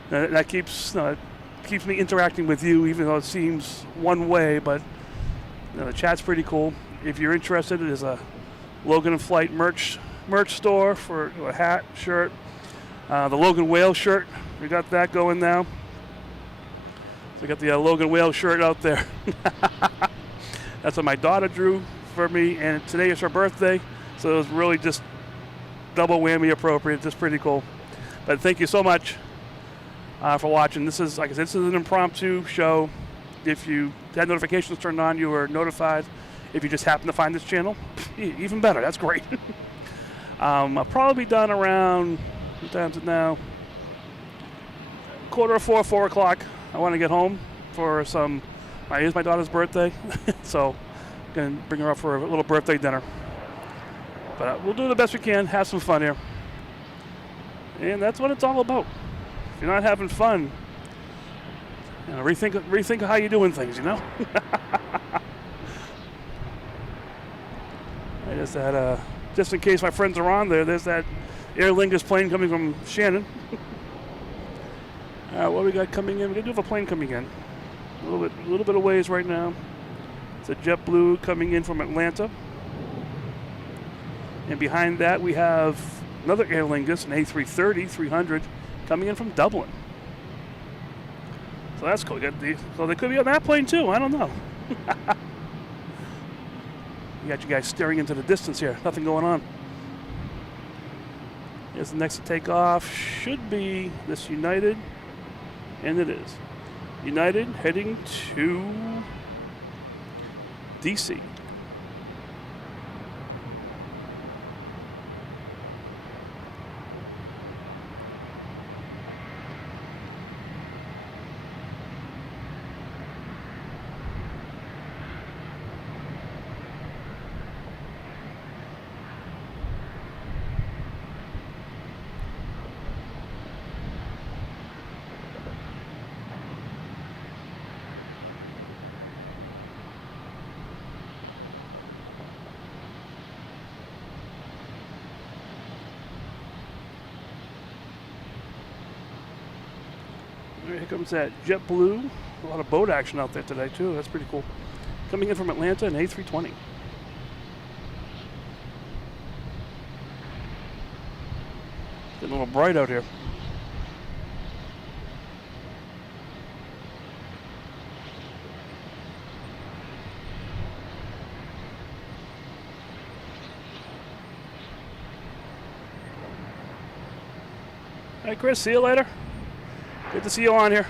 That keeps keeps me interacting with you, even though it seems one way. But the chat's pretty cool. If you're interested, there's a Logan Flight merch store for a hat, shirt, the Logan Whale shirt. We got that going now. So we got the Logan Whale shirt out there. That's what my daughter drew for me, and today is her birthday, so it was really just double whammy appropriate. Just pretty cool. But thank you so much for watching. This is, like I said, this is an impromptu show. If you had notifications turned on, you were notified. If you just happen to find this channel, even better. That's great. I'll probably be done around, what time is it now? 3:45, 4 o'clock. I want to get home for some, it is my daughter's birthday, so I'm going to bring her up for a little birthday dinner. But we'll do the best we can, have some fun here. And that's what it's all about. If you're not having fun, rethink how you're doing things, you know? I just had just in case my friends are on there's that Aer Lingus plane coming from Shannon. What we got coming in? We do have a plane coming in. A little bit of ways right now. It's a JetBlue coming in from Atlanta. And behind that we have another Aer Lingus, an A330-300, coming in from Dublin. So that's cool. So they could be on that plane too. I don't know. You got you guys staring into the distance here. Nothing going on. Here's the next takeoff. Should be this United. And it is. United heading to DC. Here comes that JetBlue. A lot of boat action out there today, too. That's pretty cool. Coming in from Atlanta, an A320. Getting a little bright out here. Hey, Chris, see you later. Good to see you on here.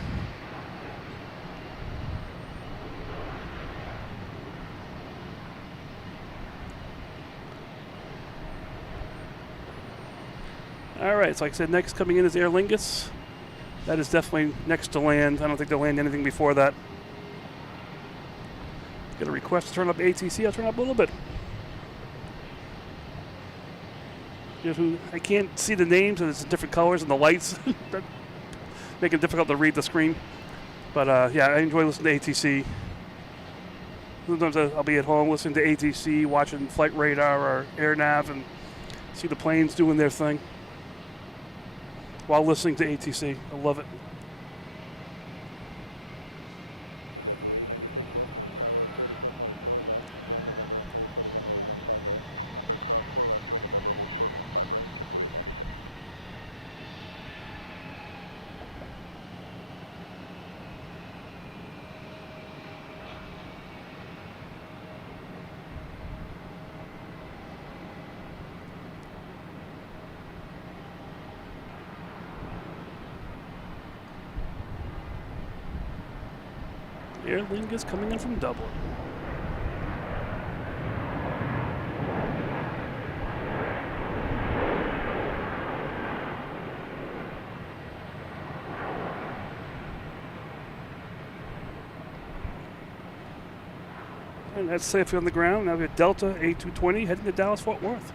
All right, so like I said, next coming in is Aer Lingus. That is definitely next to land. I don't think they'll land anything before that. Get a request to turn up ATC. I'll turn up a little bit. I can't see the names, and it's different colors and the lights. Make it difficult to read the screen. But yeah, I enjoy listening to ATC. Sometimes I'll be at home listening to ATC, watching Flight Radar or AirNav, and see the planes doing their thing while listening to ATC. I love it. Aer Lingus coming in from Dublin. And that's safely on the ground. Now we have Delta A220 heading to Dallas-Fort Worth.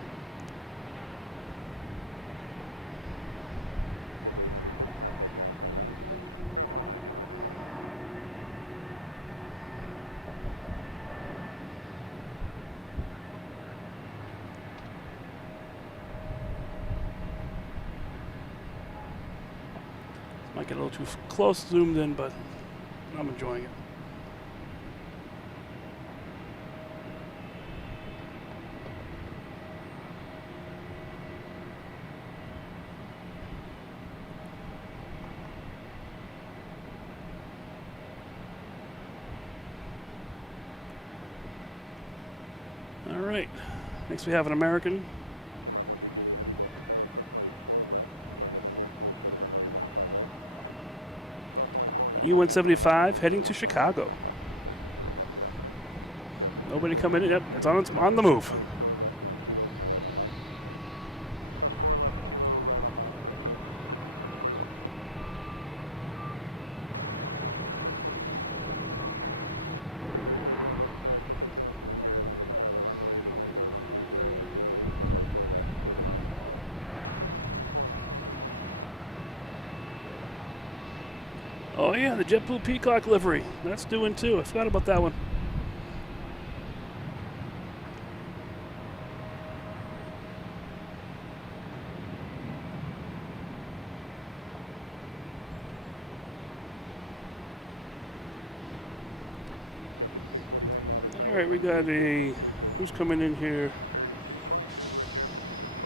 Might get a little too close zoomed in, but I'm enjoying it. All right, next we have an American. E-175 heading to Chicago. Nobody coming in. Yep, it's on the move. Oh yeah, the JetBlue Peacock livery. That's doing too. I forgot about that one. All right, we got who's coming in here?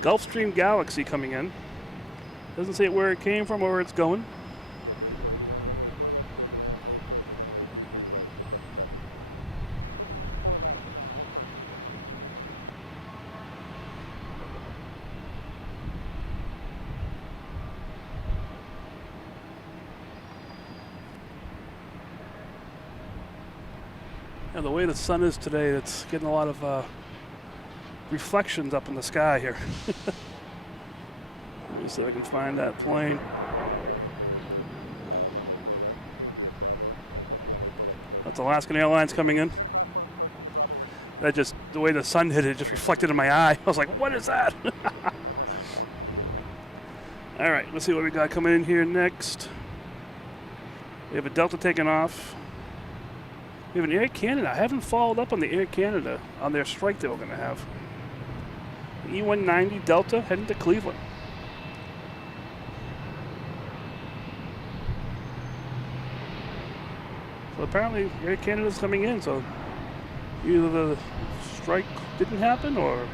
Gulfstream Galaxy coming in. Doesn't say where it came from or where it's going. The way the sun is today, it's getting a lot of reflections up in the sky here. Let me see if I can find that plane. That's Alaskan Airlines coming in. That just, the way the sun hit it, just reflected in my eye. I was like, what is that? All right, let's see what we got coming in here next. We have a Delta taking off. We have an Air Canada. I haven't followed up on the Air Canada on their strike they were going to have. E-190 Delta heading to Cleveland. So apparently Air Canada's coming in, so either the strike didn't happen or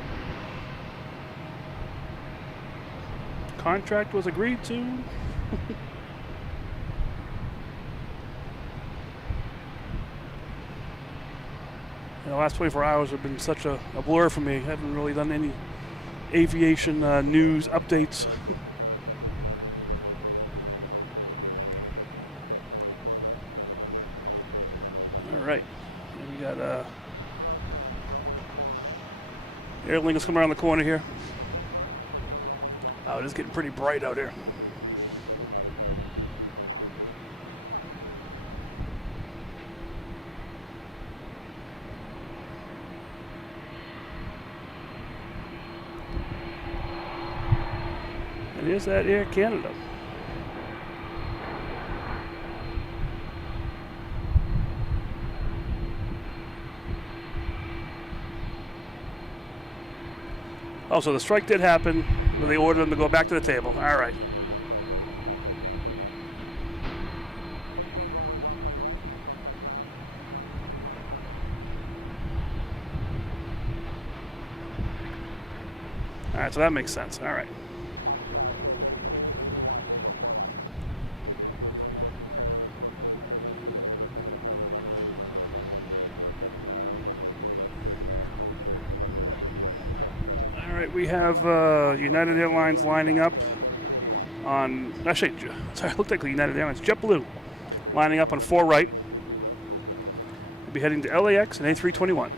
contract was agreed to. The last 24 hours have been such a blur for me. I haven't really done any aviation news updates. All right, and we got Aer Lingus coming around the corner here. Oh, it is getting pretty bright out here. Here's that Air Canada. Oh, so the strike did happen, but they ordered them to go back to the table. All right. All right, so that makes sense. All right. We have United Airlines lining up on, actually, sorry, it looked like United Airlines, JetBlue lining up on 4 right. We'll be heading to LAX and A321.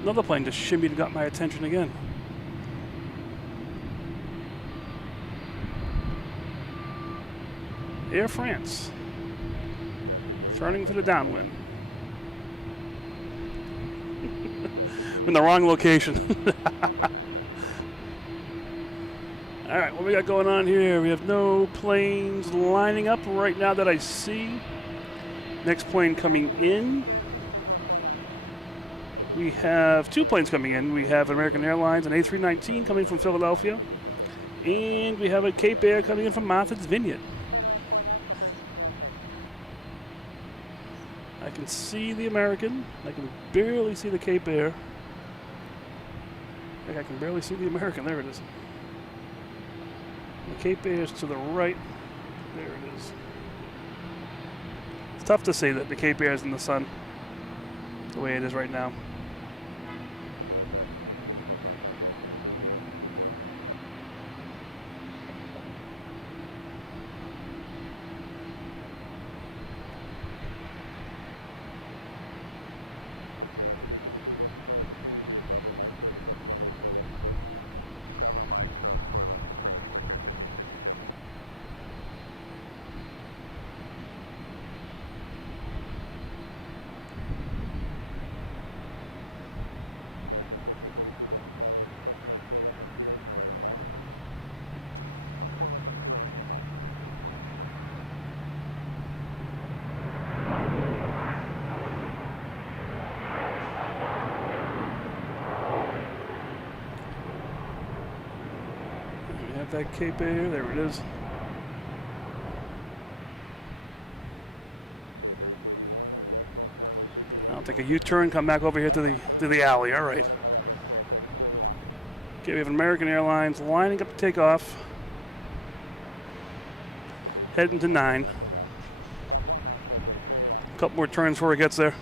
Another plane just shimmied and got my attention again. Air France. Turning for the downwind. In the wrong location. Alright, what we got going on here? We have no planes lining up right now that I see. Next plane coming in. We have 2 planes coming in. We have American Airlines, an A319 coming from Philadelphia. And we have a Cape Air coming in from Martha's Vineyard. I can see the American. I can barely see the Cape Air. I think I can barely see the American. There it is. The Cape Air is to the right. There it is. It's tough to see that the Cape Air is in the sun the way it is right now. That Cape Air, there it is. I'll take a U-turn, come back over here to the alley. All right. Okay, we have American Airlines lining up to take off, heading to 9. A couple more turns before it gets there.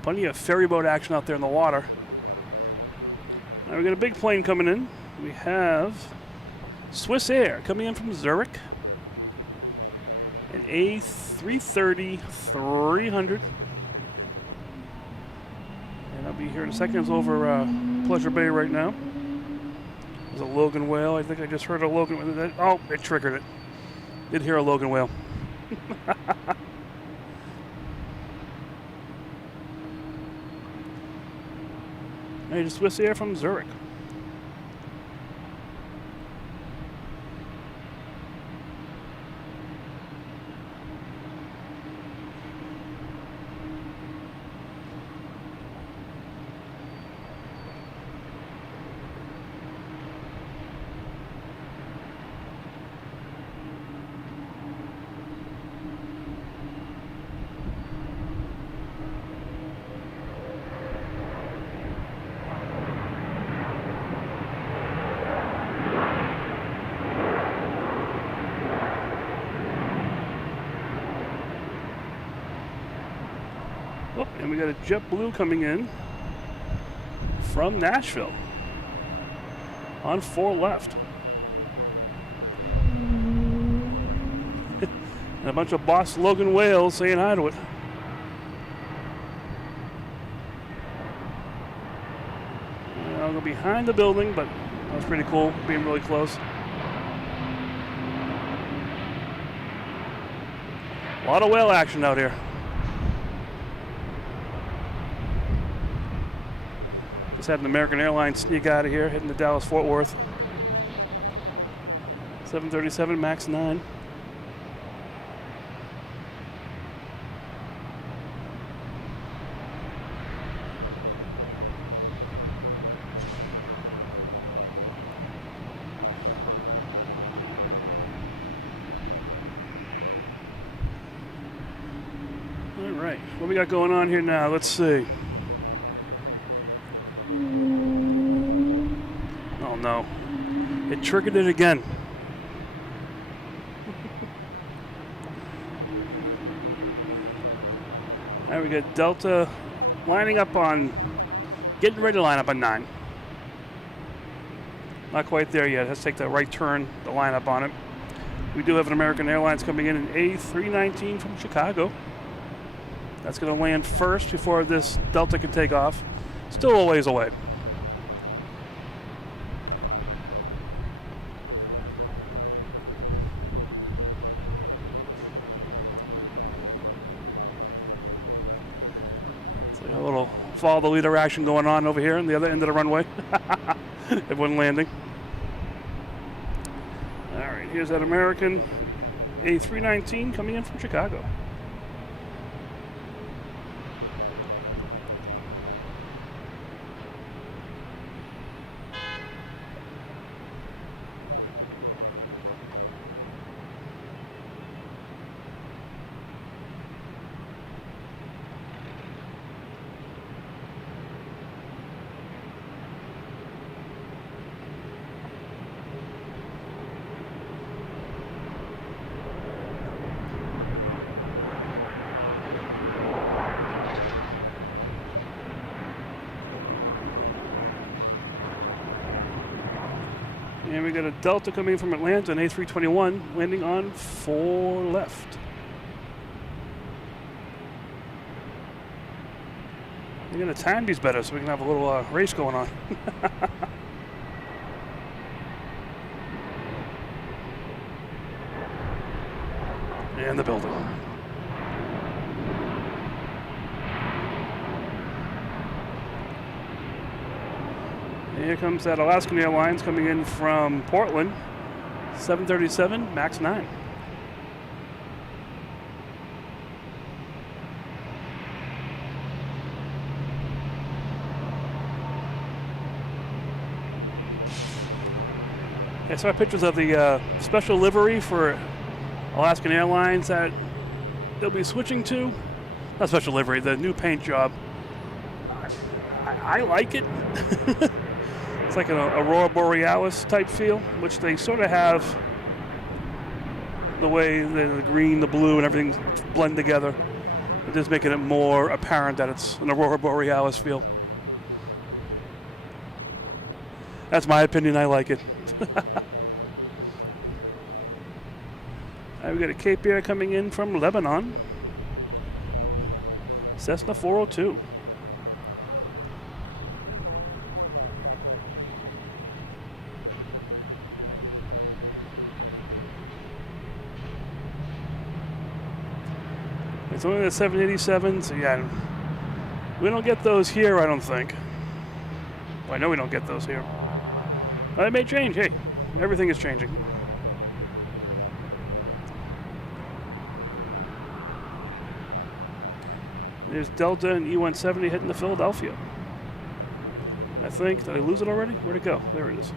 Plenty of ferry boat action out there in the water. Now we got a big plane coming in. We have Swiss Air coming in from Zurich, an A330-300. And I'll be here in a second. It's over Pleasure Bay right now. There's a Logan whale. I think I just heard a Logan whale. Oh, it triggered it. Did hear a Logan whale. Hey, the Swiss Air from Zurich. Oh, and we got a JetBlue coming in from Nashville on 4 left. And a bunch of Boston Logan whales saying hi to it. I'll go behind the building, but that was pretty cool, being really close. A lot of whale action out here. Just had an American Airlines sneak out of here, heading to Dallas-Fort Worth. 737 MAX 9. All right, what we got going on here now? Let's see. Oh no, it triggered it again. All right, we got Delta lining up on, getting ready to line up on 9. Not quite there yet. Has to take the right turn to line up on it. We do have an American Airlines coming in, an A319 from Chicago. That's going to land first before this Delta can take off. Still a ways away. So a little follow the leader action going on over here on the other end of the runway. Everyone landing. All right, here's that American A319 coming in from Chicago. And we got a Delta coming from Atlanta, an A321, landing on 4 left. We're going to time these better so we can have a little race going on. And the building. Here comes that Alaskan Airlines coming in from Portland, 737 MAX 9. I saw pictures of the special livery for Alaskan Airlines that they'll be switching to. Not special livery, the new paint job. I like it. It's like an Aurora Borealis type feel, which they sort of have the way the green, the blue, and everything blend together. It just making it more apparent that it's an Aurora Borealis feel. That's my opinion. I like it. We got a Cape Air coming in from Lebanon. Cessna 402. It's only the 787, so yeah, we don't get those here, I don't think. Well, I know we don't get those here. But it may change. Hey, everything is changing. There's Delta and E-170 heading to Philadelphia. I think. Did I lose it already? Where'd it go? There it is.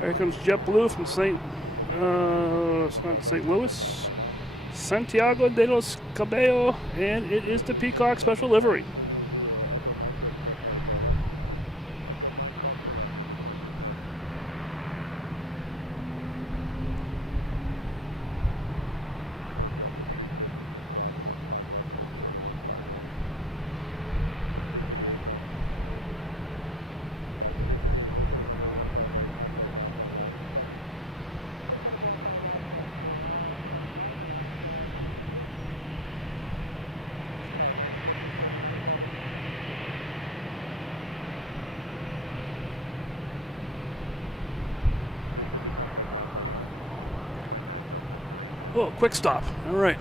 Here comes JetBlue from it's not St. Louis, Santiago de los Caballos, and it is the Peacock Special Livery. Oh, quick stop. All right.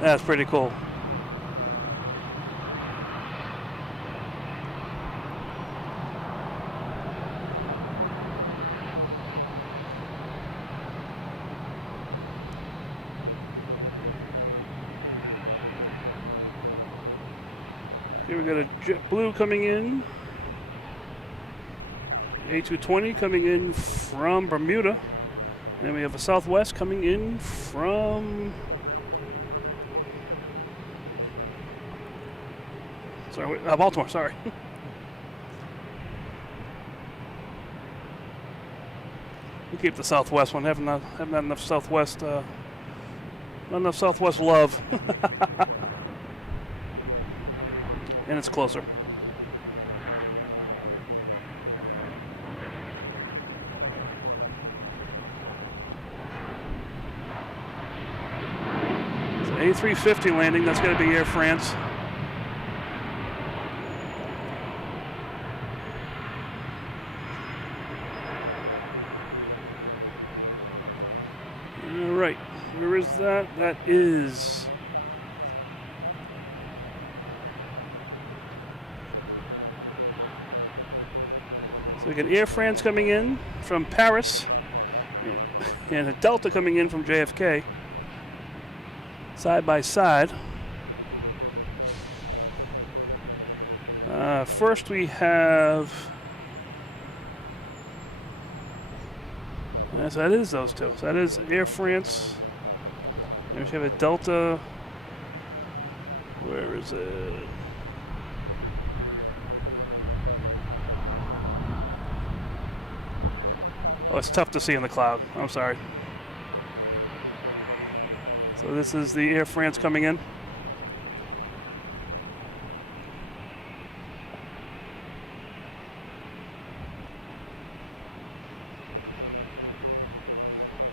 That's pretty cool. Here we got a JetBlue coming in. A220 coming in from Bermuda. Then we have a Southwest coming in from... Baltimore, sorry. We keep the Southwest one. Haven't had enough Southwest, not enough Southwest love. And it's closer. A350 landing, that's going to be Air France. All right, where is that? That is... So we got Air France coming in from Paris, and a Delta coming in from JFK. Side by side. First we have... so that is those two. So that is Air France. There we have a Delta. Where is it? Oh, it's tough to see in the cloud. I'm sorry. So this is the Air France coming in.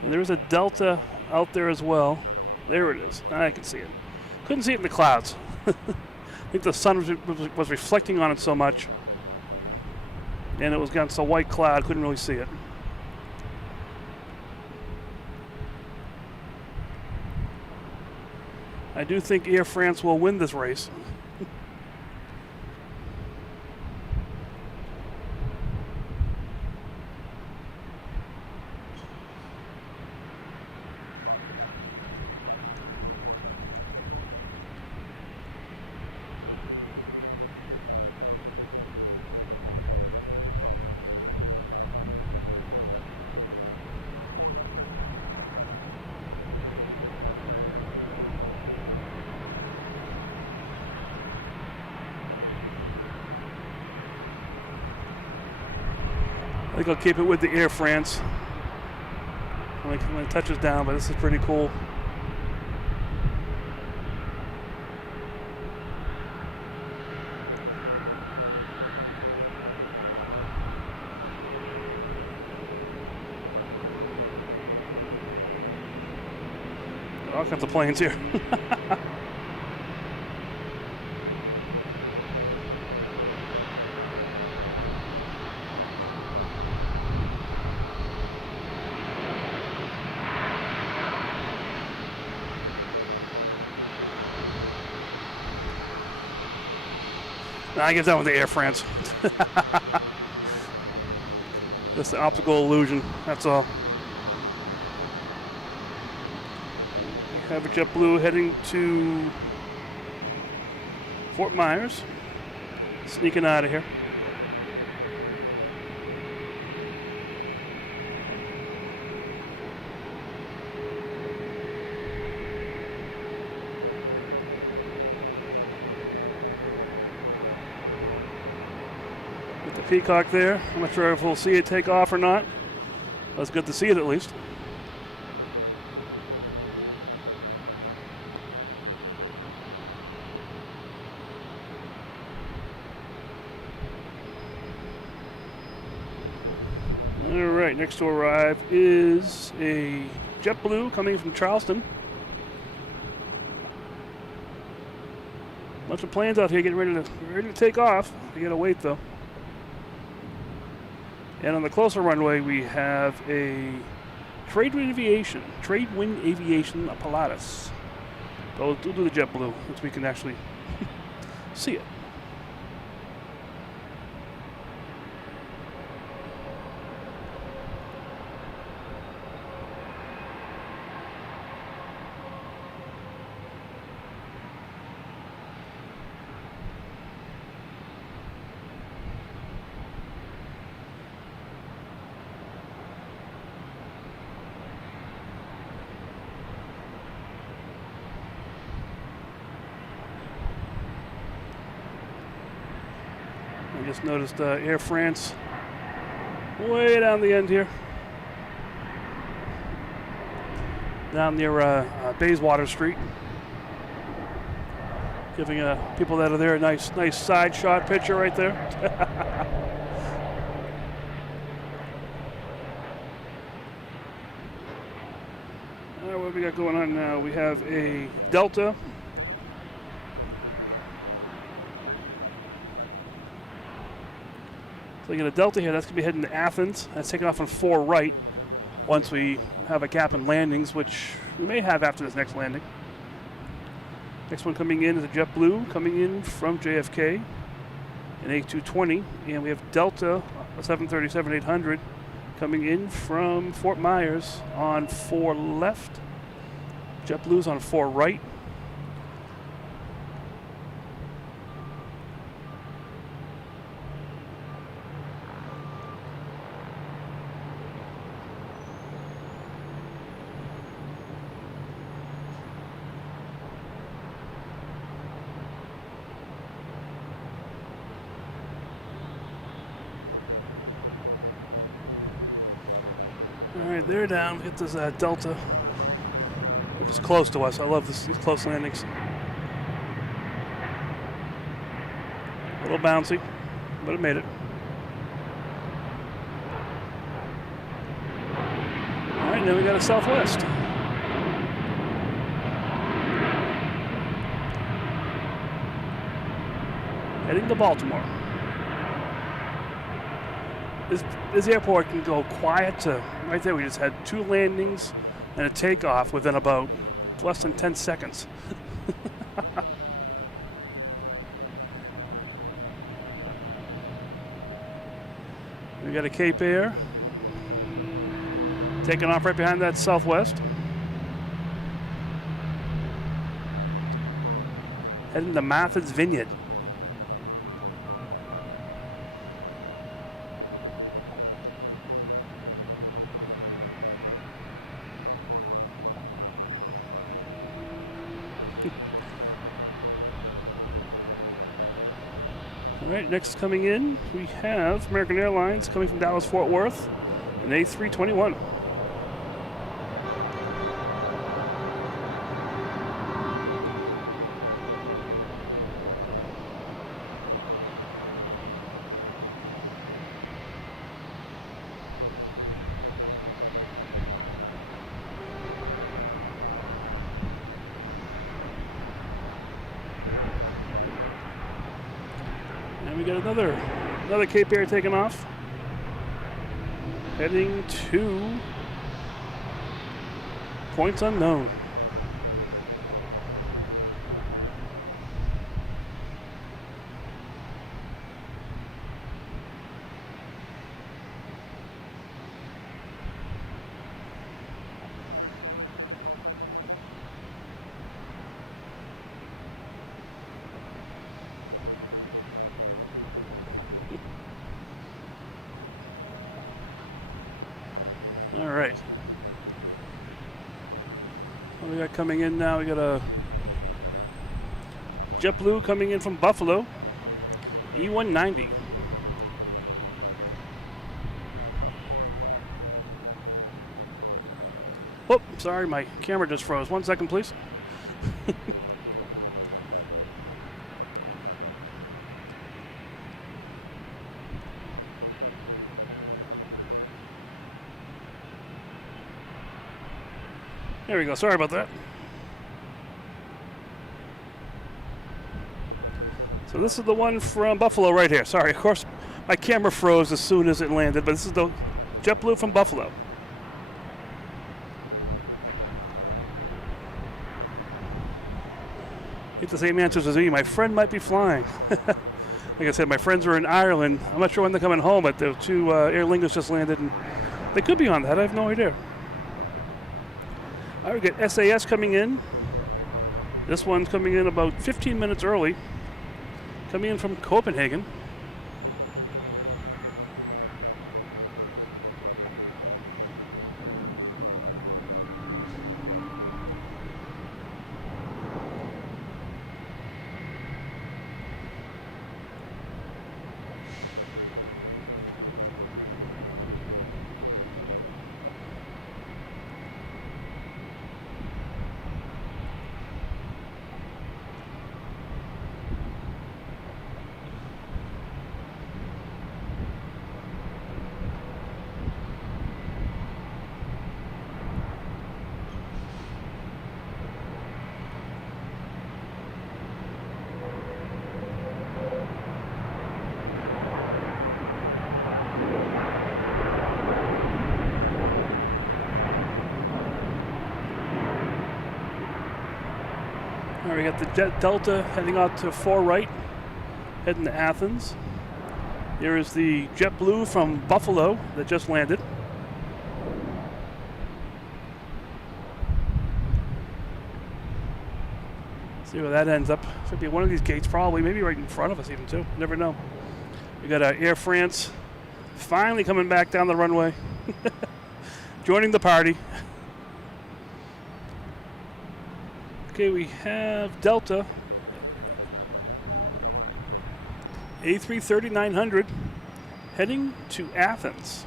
And there's a Delta out there as well. There it is. I can see it. Couldn't see it in the clouds. I think the sun was reflecting on it so much, and it was against a white cloud. Couldn't really see it. I do think Air France will win this race. I think I'll keep it with the Air France when it touches down, but this is pretty cool. All kinds of planes here. I get done with the Air France. That's the optical illusion, that's all. We have a JetBlue heading to Fort Myers. Sneaking out of here. Peacock there. I'm not sure if we'll see it take off or not. But it's good to see it at least. All right, next to arrive is a JetBlue coming from Charleston. Bunch of planes out here getting ready to take off. You gotta wait though. And on the closer runway, we have a Tradewind Aviation Pilatus. So we'll do the JetBlue, so we can actually see it. Just noticed Air France way down the end here, down near Bayswater Street, giving people that are there a nice side shot picture right there. What we got going on now? We have a Delta. So we get a Delta here. That's going to be heading to Athens. That's taking off on 4 right once we have a cap in landings, which we may have after this next landing. Next one coming in is a JetBlue coming in from JFK, an A220. And we have Delta, a 737-800, coming in from Fort Myers on 4 left. JetBlue's on 4 right. All right, they're down. Get this Delta, which is close to us. I love these close landings. A little bouncy, but it made it. All right, now we got a Southwest. Heading to Baltimore. This airport can go quiet to right there. We just had 2 landings and a takeoff within about less than 10 seconds. We got a Cape Air taking off right behind that Southwest. Heading to Martha's Vineyard. All right, next coming in, we have American Airlines coming from Dallas-Fort Worth, an A321. And we got another Cape Air taking off, heading to points unknown. All right. What we got coming in now? We got a JetBlue coming in from Buffalo, E190. Oh, sorry, my camera just froze. 1 second, please. There we go. Sorry about that. So this is the one from Buffalo right here. Sorry, of course, my camera froze as soon as it landed, but this is the JetBlue from Buffalo. Get the same answers as me. My friend might be flying. Like I said, my friends are in Ireland. I'm not sure when they're coming home, but the 2 Aer Lingus just landed, and they could be on that. I have no idea. All right, we got SAS coming in. This one's coming in about 15 minutes early. Coming in from Copenhagen. All right, we got the Jet Delta heading out to 4 right, heading to Athens. Here is the JetBlue from Buffalo that just landed. See where that ends up. Should be one of these gates, probably, maybe right in front of us even too. Never know. We got Air France finally coming back down the runway, joining the party. Okay, we have Delta A330-900 heading to Athens.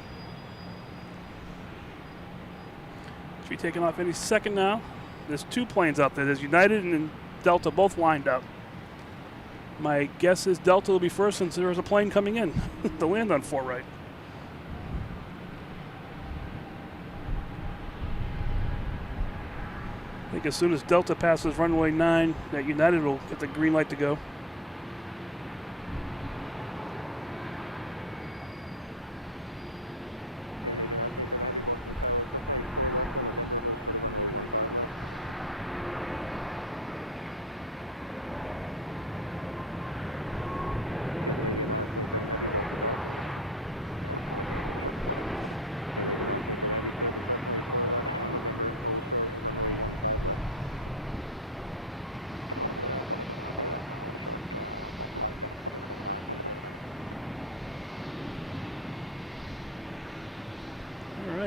Should be taking off any second now. There's 2 planes out there. There's United and Delta both lined up. My guess is Delta will be first since there is a plane coming in to land on 4 right. I think as soon as Delta passes runway 9, that United will get the green light to go.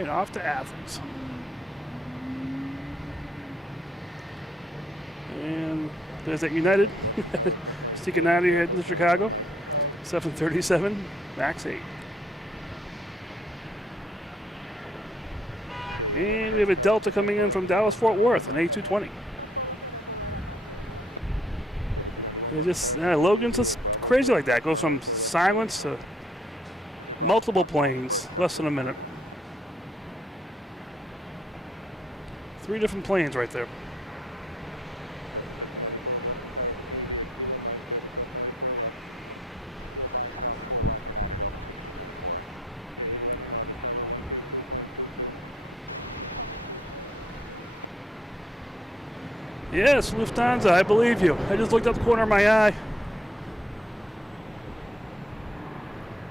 Off to Athens. And there's that United. Sticking out of here heading to Chicago. 737 MAX 8. And we have a Delta coming in from Dallas Fort Worth, an A220. They're just Logan's just crazy like that. Goes from silence to multiple planes, less than a minute. 3 different planes right there. Yes, Lufthansa, I believe you. I just looked out the corner of my eye.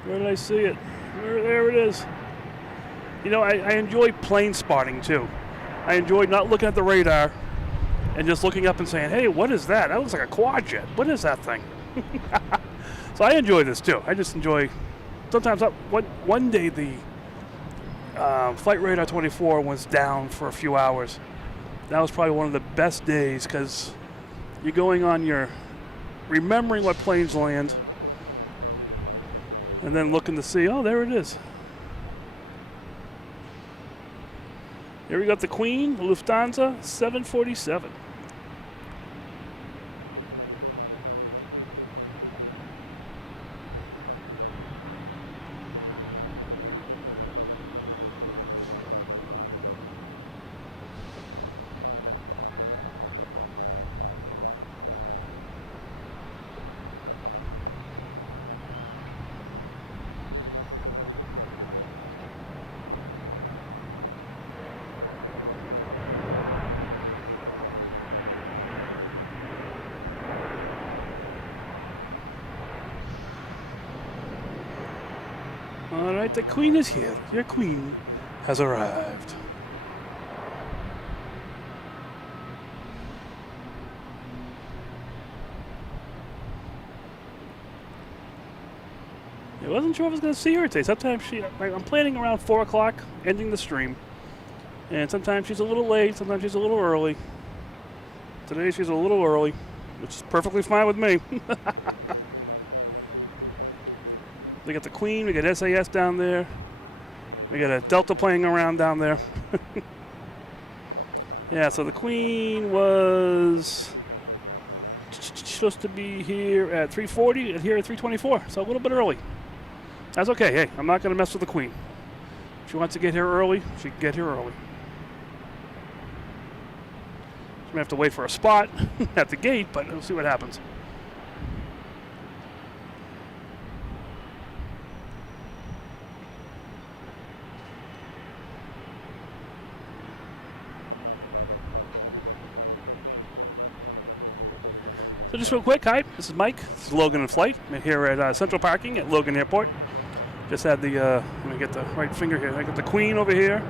Where did I see it? There it is. You know, I enjoy plane spotting too. I enjoy not looking at the radar and just looking up and saying, hey, what is that? That looks like a quad jet. What is that thing? So I enjoy this too. I just enjoy, sometimes one day the Flight Radar 24 was down for a few hours. That was probably one of the best days because you're going on remembering what planes land and then looking to see, oh, there it is. Here we got the Queen, the Lufthansa 747. All right, the Queen is here. Your Queen has arrived. I wasn't sure if I was going to see her today. Sometimes I'm planning around 4 o'clock, ending the stream. And sometimes she's a little late, sometimes she's a little early. Today she's a little early, which is perfectly fine with me. We got the Queen, we got SAS down there. We got a Delta playing around down there. Yeah, so the Queen was supposed to be here at 3:40 and here at 3:24, so a little bit early. That's okay. Hey, I'm not going to mess with the Queen. If she wants to get here early, she can get here early. She's going to have to wait for a spot at the gate, but we'll see what happens. So just real quick, hi, this is Mike. This is Logan in Flight. I'm here at Central Parking at Logan Airport. Just had the, let me get the right finger here. I got the Queen over here.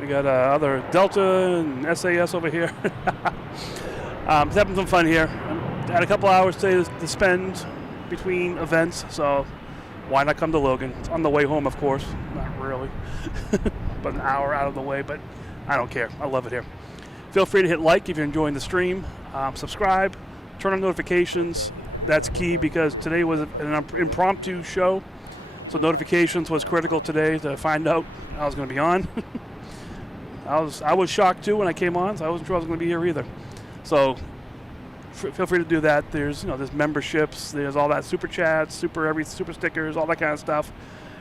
We got other Delta and SAS over here. Just having some fun here. Had a couple hours today to spend between events, so why not come to Logan? It's on the way home, of course. Not really, but an hour out of the way, but I don't care. I love it here. Feel free to hit like if you're enjoying the stream. Subscribe. Turn on notifications. That's key because today was an impromptu show, so notifications was critical today to find out I was going to be on. I was shocked too when I came on, so I wasn't sure I was going to be here either. So feel free to do that. There's there's memberships, there's all that super chats, super stickers, all that kind of stuff.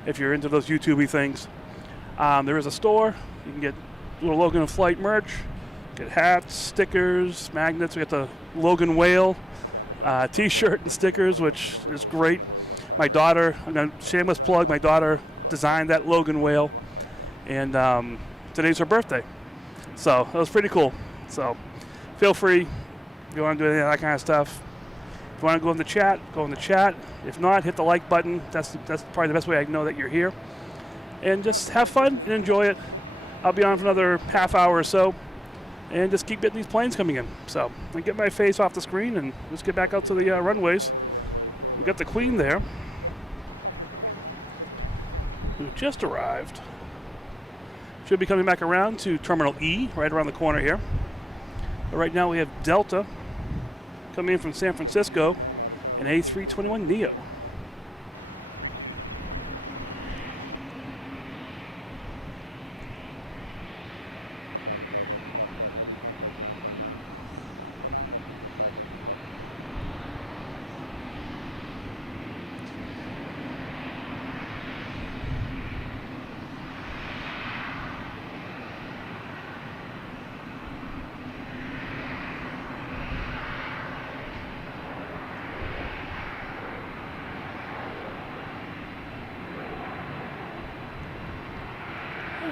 If you're into those YouTubey things, there is a store. You can get little Logan in Flight merch. Get hats, stickers, magnets. We got the Logan Whale T-shirt and stickers, which is great. My daughter, shameless plug, my daughter designed that Logan Whale, and today's her birthday. So that was pretty cool. So feel free if you want to do any of that kind of stuff. If you want to go in the chat, go in the chat. If not, hit the like button. That's probably the best way I know that you're here. And just have fun and enjoy it. I'll be on for another half hour or so. And just keep getting these planes coming in. So I get my face off the screen and let's get back out to the runways. We've got the Queen there, who just arrived. Should be coming back around to Terminal E, right around the corner here. But right now we have Delta coming in from San Francisco, and A321neo.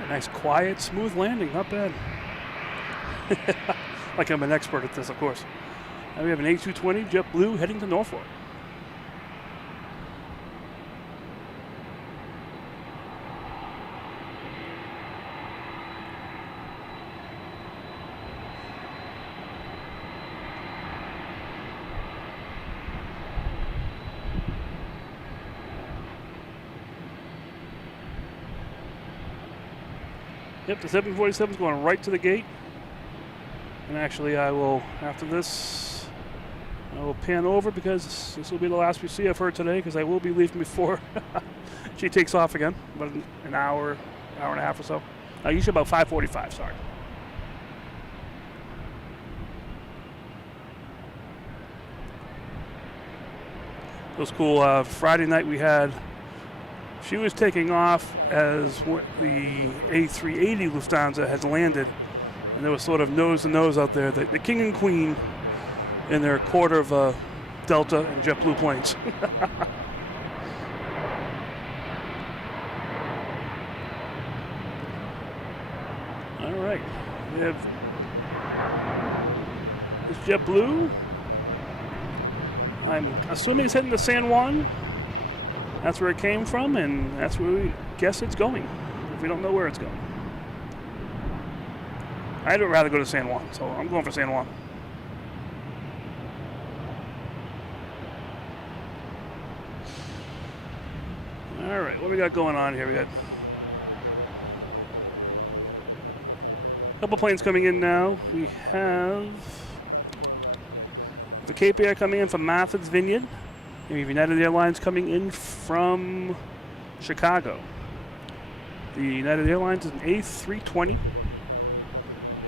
Nice, quiet, smooth landing. Not bad. Like I'm an expert at this, of course. Now we have an A220 JetBlue heading to Norfolk. Yep, the 747 is going right to the gate. And actually, I will, after this, I will pan over because this will be the last we see of her today because I will be leaving before she takes off again. About an hour, hour and a half or so. Usually about 5:45, sorry. It was cool. Friday night we had, she was taking off as the A380 Lufthansa had landed, and there was sort of nose to nose out there. The king and queen in their quarter of Delta and JetBlue planes. All right, we have this JetBlue. I'm assuming it's heading to San Juan. That's where it came from, and that's where we guess it's going, if we don't know where it's going. I'd rather go to San Juan, so I'm going for San Juan. All right, what we got going on here? We got a couple planes coming in now. We have the Cape Air coming in from Martha's Vineyard. We have United Airlines coming in from Chicago. The United Airlines is an A320,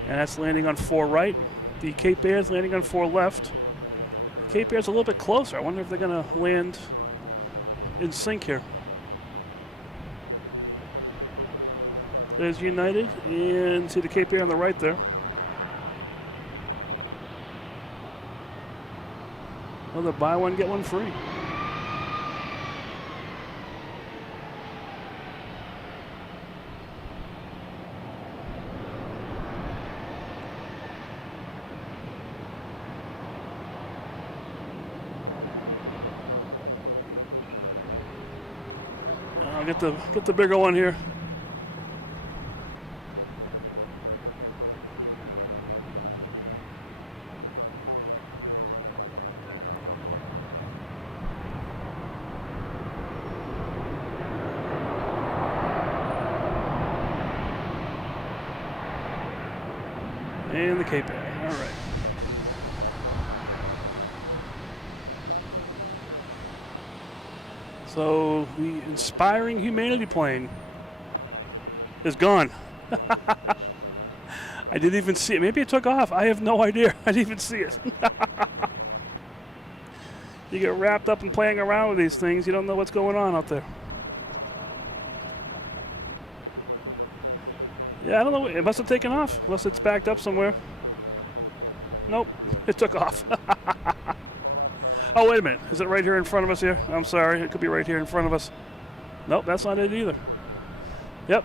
and that's landing on 4 right. The Cape Air is landing on 4 left. Cape Air's a little bit closer. I wonder if they're going to land in sync here. There's United, and see the Cape Air on the right there. Another buy one, get one free. get the bigger one here. And the Cape Air. All right. So the inspiring humanity plane is gone. I didn't even see it. Maybe it took off. I have no idea. I didn't even see it. You get wrapped up in playing around with these things. You don't know what's going on out there. Yeah, I don't know. It must have taken off, unless it's backed up somewhere. Nope, it took off. Oh, wait a minute. Is it right here in front of us here? I'm sorry. It could be right here in front of us. Nope, that's not it either. Yep.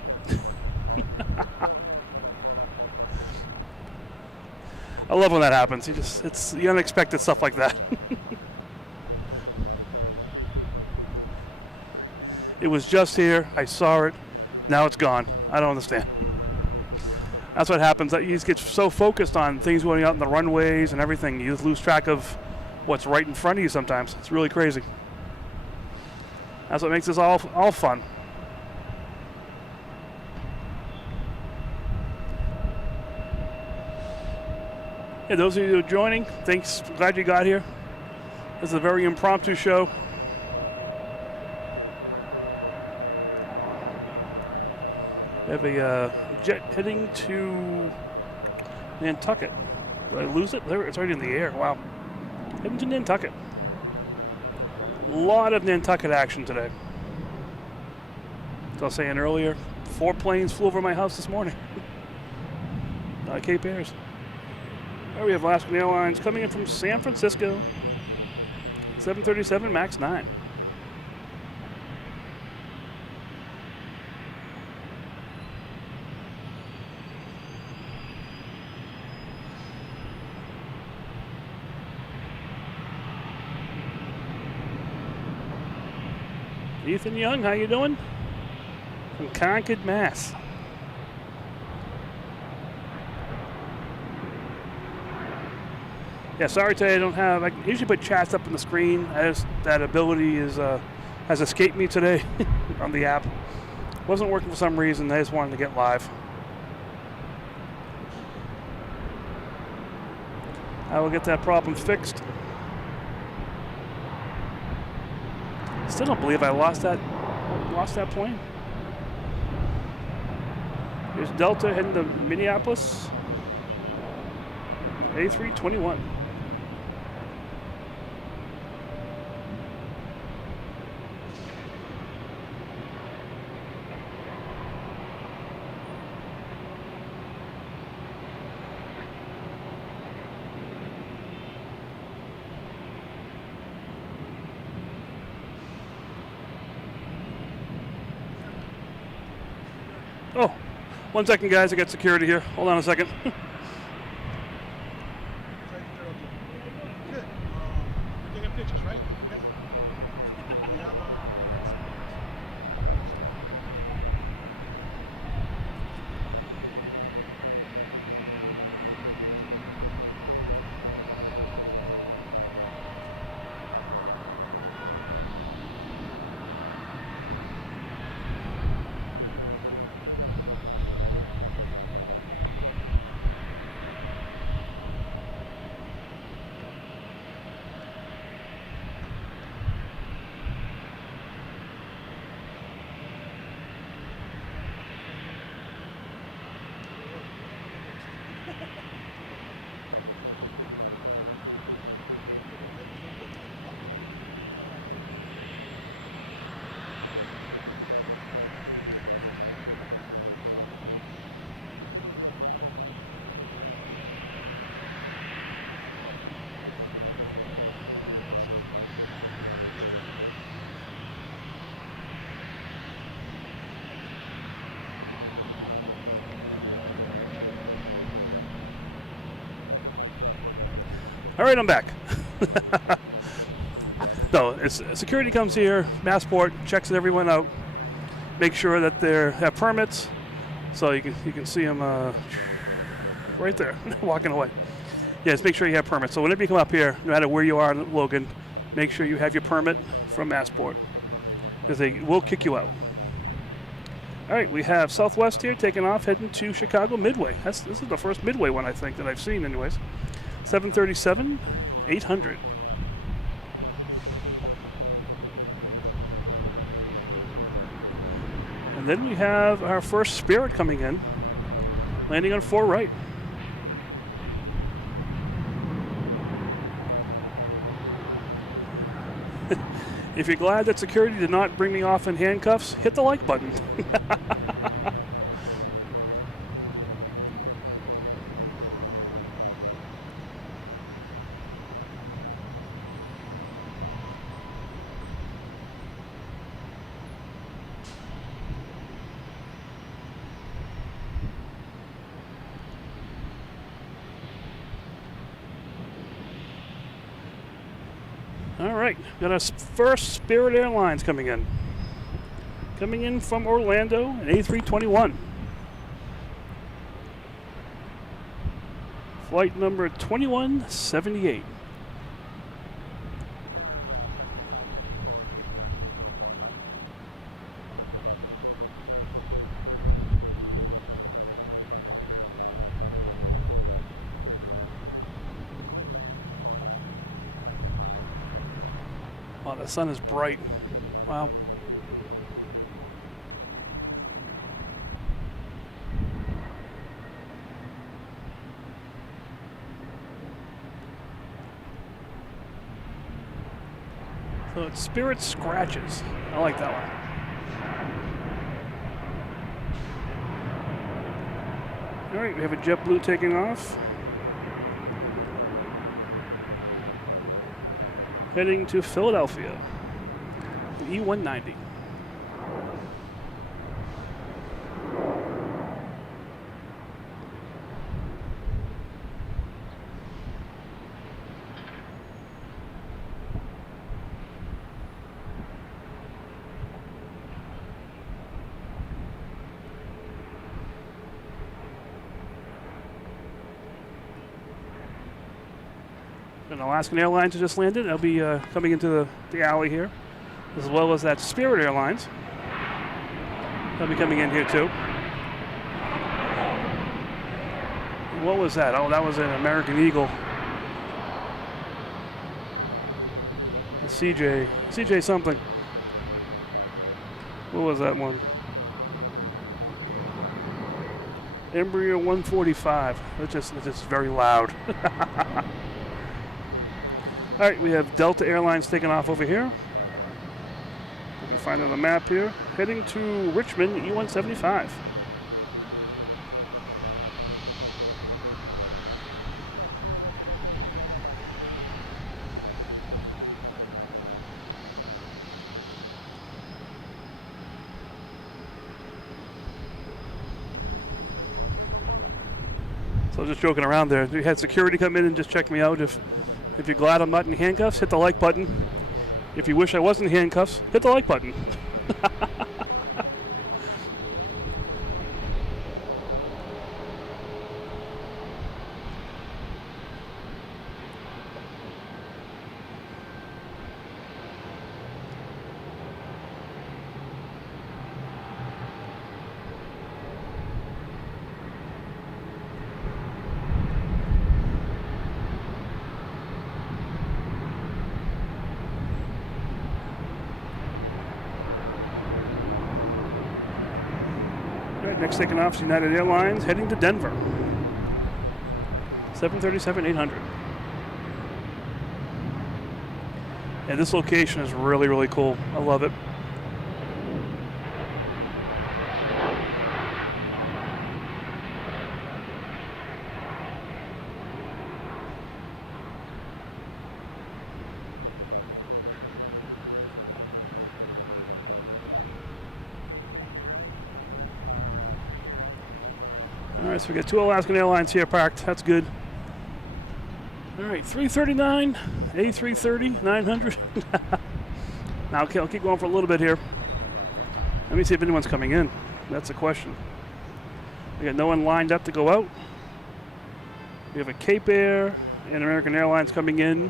I love when that happens. It's the unexpected stuff like that. It was just here. I saw it. Now it's gone. I don't understand. That's what happens. That you just get so focused on things going out in the runways and everything, you just lose track of what's right in front of you sometimes. It's really crazy. That's what makes this all fun. Hey, those of you who are joining, thanks. Glad you got here. This is a very impromptu show. We have a jet heading to Nantucket. Did I lose it? There, it's already in the air. Wow. Heading to Nantucket. A lot of Nantucket action today. As I was saying earlier, 4 planes flew over my house this morning. Cape Airs. There we have Alaska Airlines coming in from San Francisco. 737 MAX 9. Ethan Young, how you doing? From Concord, Mass. Yeah, sorry today I don't have. I usually put chats up on the screen. That ability has escaped me today on the app. Wasn't working for some reason. I just wanted to get live. I will get that problem fixed. Still don't believe I lost that plane. Here's Delta heading to Minneapolis. A321. Oh, 1 second, guys. I got security here. Hold on a second. Good. We're taking pictures, right? Yes. We have All right, I'm back. No, security comes here, Massport, checks everyone out. make sure that they have permits. So you can see them right there, walking away. Yes, make sure you have permits. So whenever you come up here, no matter where you are in Logan, make sure you have your permit from Massport, because they will kick you out. All right, we have Southwest here taking off, heading to Chicago Midway. This is the first Midway one, I think, that I've seen anyways. 737-800. And then we have our first Spirit coming in, landing on 4 right. If you're glad that security did not bring me off in handcuffs, hit the like button. All right, got our first Spirit Airlines coming in. Coming in from Orlando, an A321. Flight number 2178. Wow, the sun is bright. Wow. So it's Spirit Scratches. I like that one. All right, we have a JetBlue taking off. Heading to Philadelphia, the E190. An Alaskan Airlines just landed. They'll be coming into the alley here, as well as that Spirit Airlines. They'll be coming in here too. What was that? Oh, that was an American Eagle. A CJ something. What was that one? Embraer 145. It's just very loud. All right, we have Delta Airlines taking off over here. We can find it on the map here. Heading to Richmond, E175. So just joking around there. We had security come in and just check me out. If you're glad I'm not in handcuffs, hit the like button. If you wish I was in handcuffs, hit the like button. Next taking off is United Airlines, heading to Denver. 737-800. And this location is really, really cool. I love it. All right, so we got 2 Alaskan Airlines here parked. That's good. All right, 339, A330, 900. Now, okay, I'll keep going for a little bit here. Let me see if anyone's coming in. That's the question. We got no one lined up to go out. We have a Cape Air and American Airlines coming in.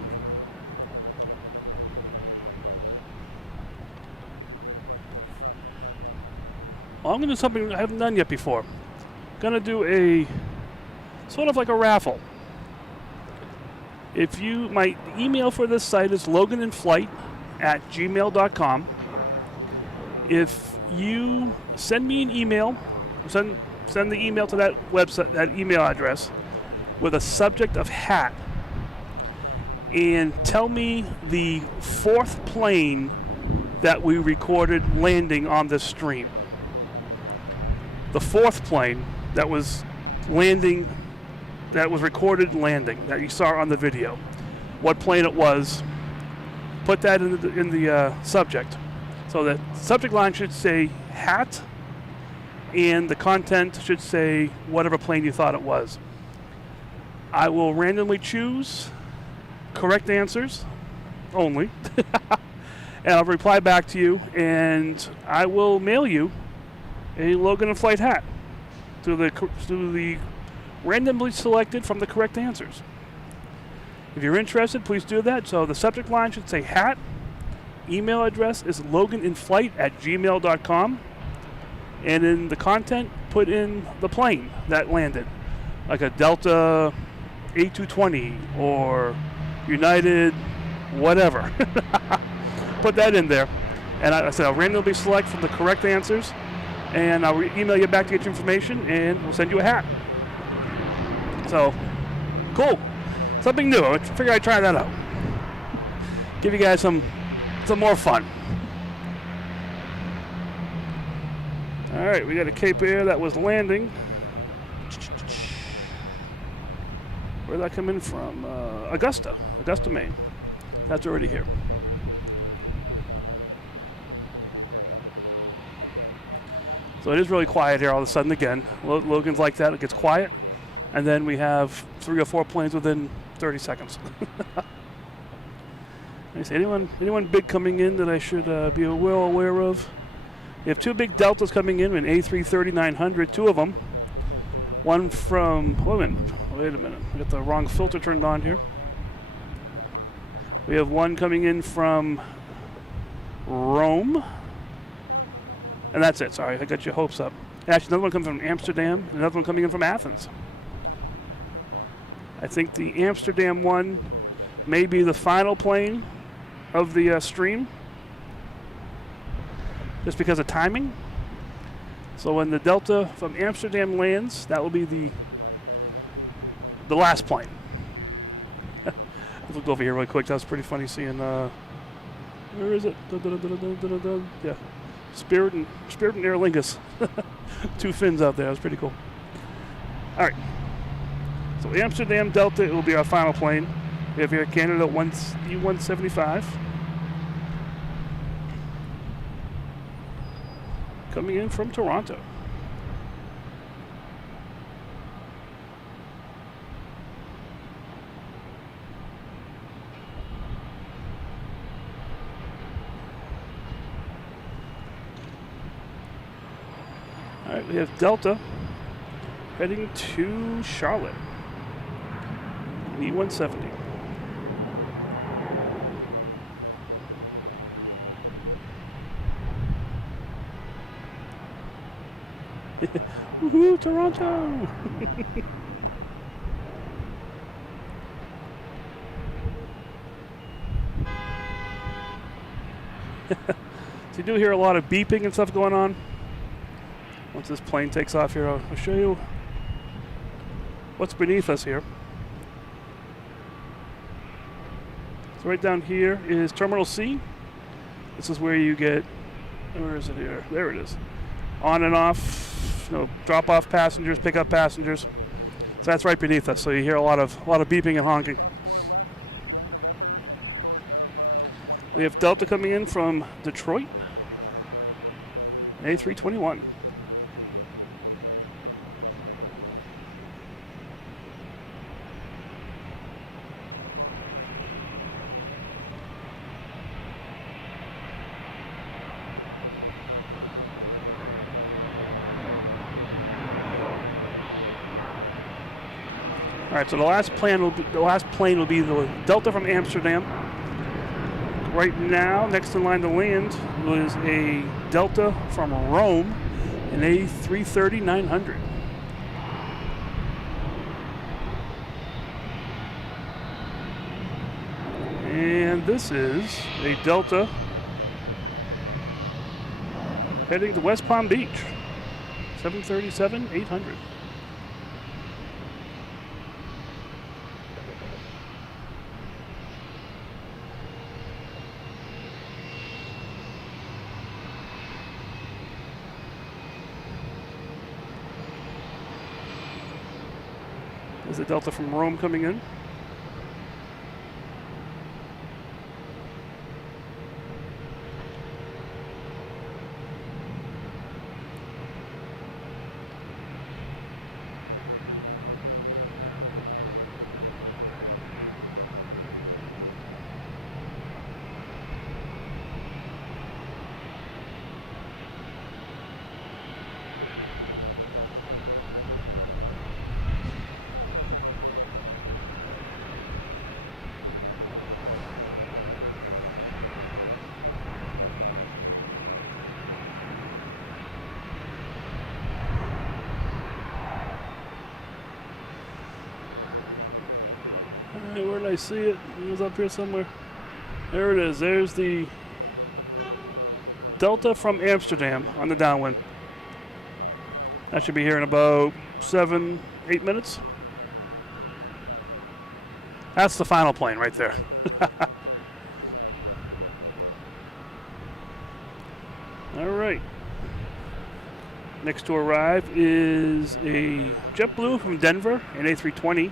Well, I'm going to do something I haven't done yet before. Going to do a sort of like a raffle. If you, my email for this site is loganinflight@gmail.com. If you send me an email, send the email to that website, that email address, with a subject of hat, and tell me the 4th plane that we recorded landing on this stream. The 4th plane that was landing, that was recorded landing, that you saw on the video. What plane it was, put that in the subject. So the subject line should say hat, and the content should say whatever plane you thought it was. I will randomly choose correct answers only, and I'll reply back to you, and I will mail you a Logan and Flight hat to the randomly selected from the correct answers. If you're interested, please do that. So the subject line should say hat. Email address is loganinflight@gmail.com. And in the content, put in the plane that landed, like a Delta A220 or United, whatever. Put that in there. And I said I'll randomly select from the correct answers, and I'll email you back to get your information, and we'll send you a hat. So, cool. Something new. I figured I'd try that out. Give you guys some more fun. All right, we got a Cape Air that was landing. Where did that come in from? Augusta, Maine. That's already here. So it is really quiet here all of a sudden again. Logan's like that, it gets quiet. And then we have 3 or 4 planes within 30 seconds. Anyone big coming in that I should be well aware of? We have 2 big Deltas coming in, an A330-900, 2 of them. One from, wait a minute, I got the wrong filter turned on here. We have one coming in from Rome. And that's it, sorry, I got your hopes up. Actually, another one coming from Amsterdam, another one coming in from Athens. I think the Amsterdam one may be the final plane of the stream, just because of timing. So when the Delta from Amsterdam lands, that will be the last plane. Let's look over here really quick. That was pretty funny seeing, where is it? Yeah, Spirit and Aer Lingus. 2 fins out there. That was pretty cool. All right. So Amsterdam Delta, it will be our final plane. We have Air Canada E175. Coming in from Toronto. All right, we have Delta heading to Charlotte. E170. Woohoo, Toronto! So you do hear a lot of beeping and stuff going on. Once this plane takes off here, I'll show you what's beneath us here. So right down here is Terminal C. This is where you get, where is it here? There it is. On and off, drop off passengers, pick up passengers. So that's right beneath us. So you hear a lot of beeping and honking. We have Delta coming in from Detroit, A321. All right, so the last plane will be the Delta from Amsterdam. Right now, next in line to land was a Delta from Rome, an A330-900. And this is a Delta heading to West Palm Beach, 737-800. There's a Delta from Rome coming in. Where did I see it? It was up here somewhere. There it is. There's the Delta from Amsterdam on the downwind. That should be here in about 7-8 minutes. That's the final plane right there. All right. Next to arrive is a JetBlue from Denver, an A320.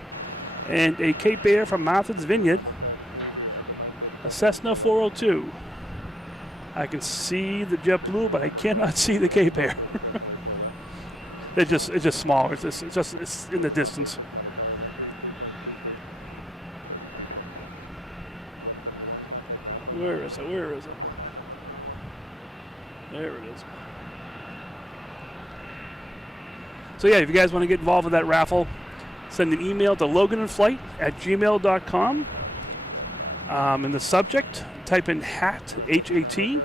And a Cape Air from Martha's Vineyard, a Cessna 402. I can see the JetBlue, but I cannot see the Cape Air. It's just smaller. It's in the distance. Where is it? Where is it? There it is. So yeah, if you guys want to get involved with that raffle, send an email to loganandflight@gmail.com. In the subject, type in HAT, H-A-T,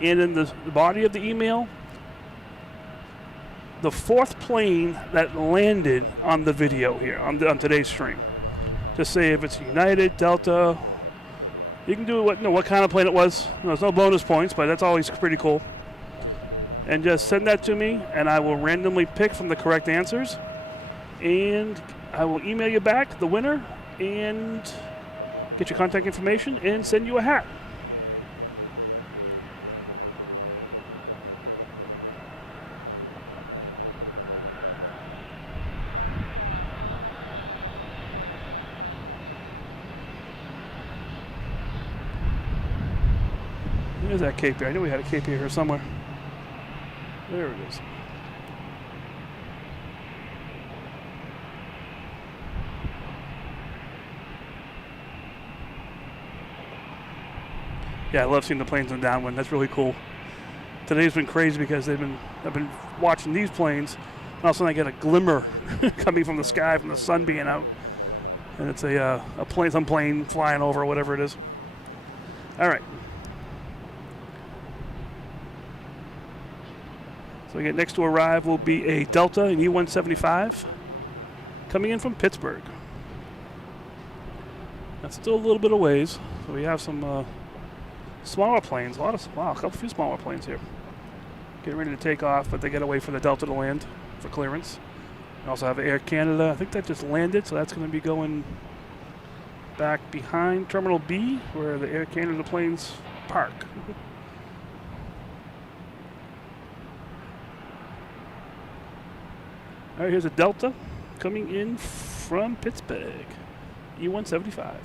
and in the body of the email, the fourth plane that landed on the video here, on today's stream. Just say if it's United, Delta. You can do what kind of plane it was. There's no bonus points, but that's always pretty cool. And just send that to me, and I will randomly pick from the correct answers. And I will email you back the winner and get your contact information and send you a hat. There's that Cape Air. I knew we had a Cape Air here somewhere. There it is. Yeah, I love seeing the planes on downwind. That's really cool. Today's been crazy because I've been watching these planes, and all of a sudden I get a glimmer coming from the sky from the sun being out, and it's some plane flying over or whatever it is. All right. So again, next to arrive will be a Delta, an E-175, coming in from Pittsburgh. That's still a little bit of ways. So we have some smaller planes, a few smaller planes here. Getting ready to take off, but they got to wait for the Delta to land for clearance. We also have Air Canada. I think that just landed, so that's going to be going back behind Terminal B, where the Air Canada planes park. All right, here's a Delta coming in from Pittsburgh, E-175.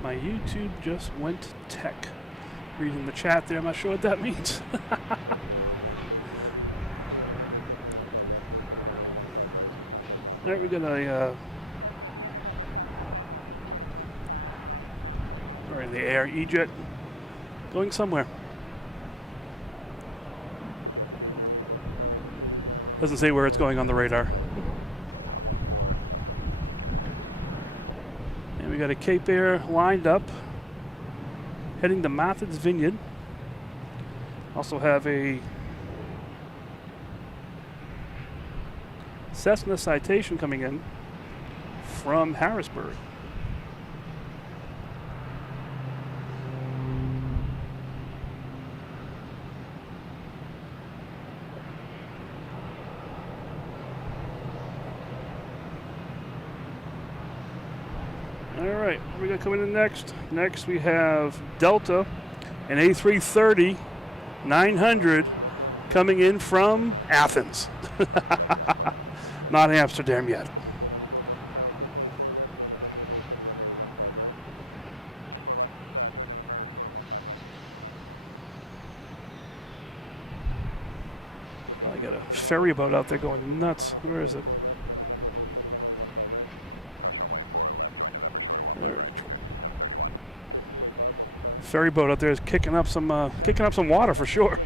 My YouTube just went tech. Reading the chat there, I'm not sure what that means. All right, we got a the Air E-Jet going somewhere. Doesn't say where it's going on the radar. And we got a Cape Air lined up, heading to Martha's Vineyard. Also have a Cessna Citation coming in from Harrisburg. All right, what we got coming in next? Next we have Delta, an A330-900 coming in from Athens. Not Amsterdam yet. Oh, I got a ferry boat out there going nuts. Where is it? There. Ferry boat out there is kicking up some water for sure.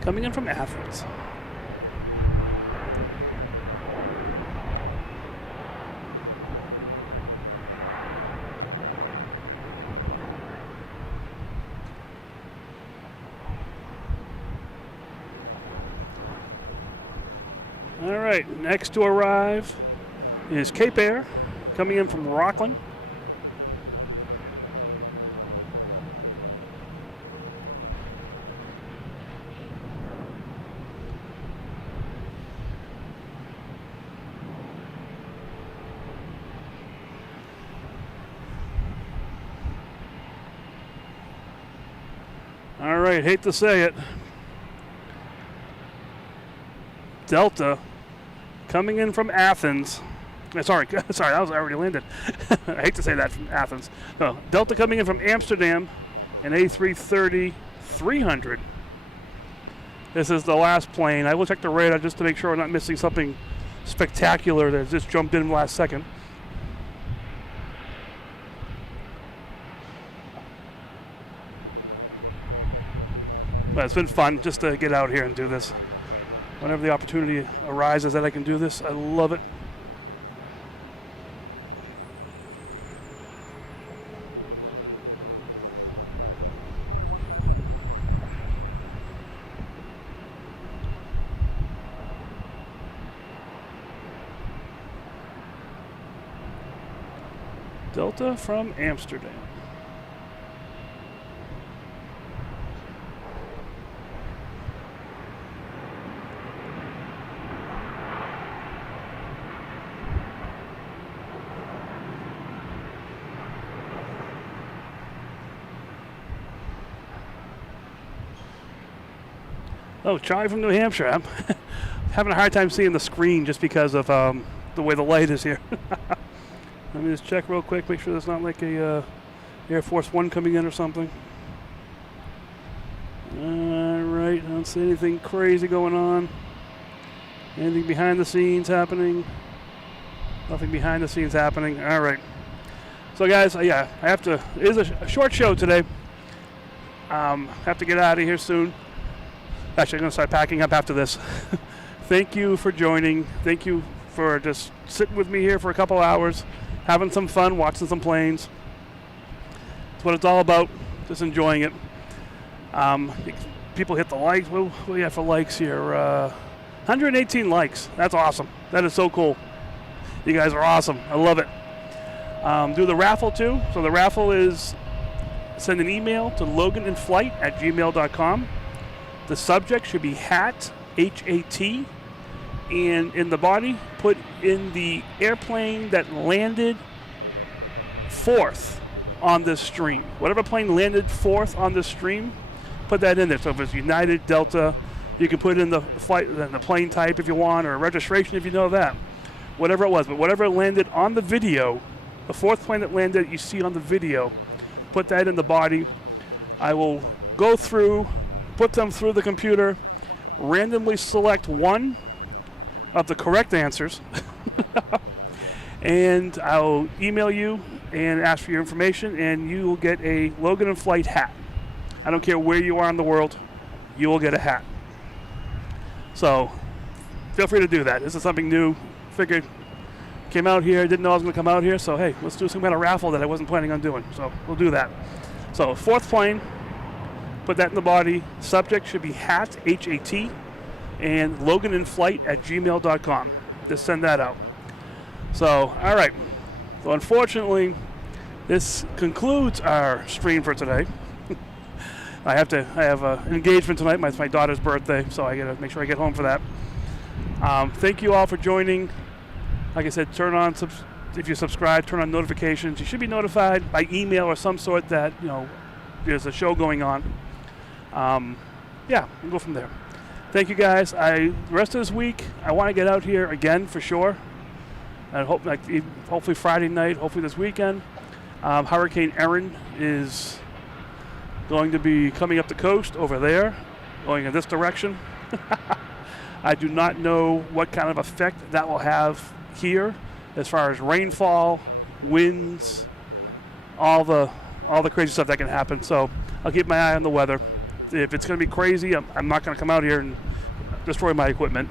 Coming in from Athens. All right, next to arrive is Cape Air, coming in from Rockland. All right, hate to say it. Delta coming in from Athens. Sorry, that was already landed. I hate to say that from Athens. No, Delta coming in from Amsterdam, an A330-300. This is the last plane. I will check the radar just to make sure we're not missing something spectacular that just jumped in last second. But it's been fun just to get out here and do this. Whenever the opportunity arises that I can do this, I love it. Delta from Amsterdam. Oh, Charlie from New Hampshire. I'm having a hard time seeing the screen just because of the way the light is here. Let me just check real quick, make sure there's not like a Air Force One coming in or something. All right, I don't see anything crazy going on. Anything behind the scenes happening? Nothing behind the scenes happening. All right. So guys, yeah, I have to. It is a short show today. Have to get out of here soon. Actually, I'm going to start packing up after this. Thank you for joining. Thank you for just sitting with me here for a couple hours, having some fun, watching some planes. That's what it's all about, just enjoying it. People hit the likes. What do we have for likes here? 118 likes. That's awesome. That is so cool. You guys are awesome. I love it. Do the raffle too. So the raffle is send an email to loganinflight@gmail.com. The subject should be hat, H-A-T, and in the body, put in the airplane that landed fourth on this stream. Whatever plane landed fourth on this stream, put that in there. So if it's United, Delta, you can put in the flight, the plane type if you want, or registration if you know that. Whatever it was, but whatever landed on the video, the fourth plane that landed you see on the video, put that in the body. I will go through, put them through the computer, randomly select one of the correct answers, and I'll email you and ask for your information, and you will get a Logan in Flight hat. I don't care where you are in the world, you will get a hat. So feel free to do that. This is something new. Figured, came out here, didn't know I was going to come out here, so hey, let's do some kind of raffle that I wasn't planning on doing. So we'll do that. So fourth plane, put that in the body. Subject should be hat, H-A-T, and loganinflight@gmail.com. Just send that out. So, all right. So unfortunately, this concludes our stream for today. I have an engagement tonight. My daughter's birthday, so I got to make sure I get home for that. Thank you all for joining. Like I said, if you subscribe, turn on notifications. You should be notified by email or some sort that there's a show going on. Yeah, we'll go from there. Thank you guys. The rest of this week, I want to get out here again for sure. I hope, hopefully Friday night, hopefully this weekend. Hurricane Erin is going to be coming up the coast over there, going in this direction. I do not know what kind of effect that will have here as far as rainfall, winds, all the crazy stuff that can happen. So I'll keep my eye on the weather. If it's going to be crazy, I'm not going to come out here and destroy my equipment.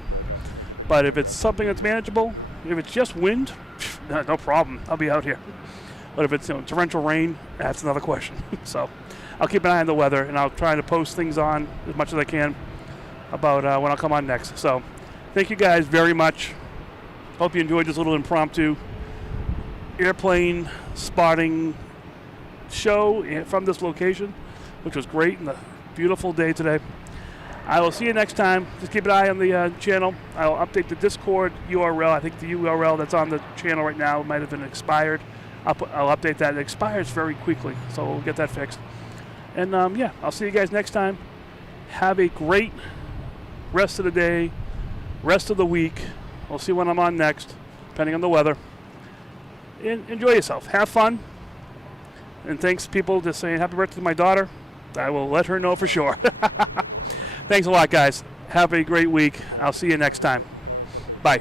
But if it's something that's manageable, if it's just wind, no problem. I'll be out here. But if it's torrential rain, that's another question. So I'll keep an eye on the weather, and I'll try to post things on as much as I can about when I'll come on next. So thank you guys very much. Hope you enjoyed this little impromptu airplane spotting show from this location, which was great and a beautiful day today. I will see you next time. Just keep an eye on the channel. I'll update the Discord URL. I think the URL that's on the channel right now might have been expired. I'll update that. It expires very quickly, so we'll get that fixed. And yeah, I'll see you guys next time. Have a great rest of the day, rest of the week. We'll see when I'm on next, depending on the weather. And enjoy yourself. Have fun. And thanks, people, just saying happy birthday to my daughter. I will let her know for sure. Thanks a lot, guys. Have a great week. I'll see you next time. Bye.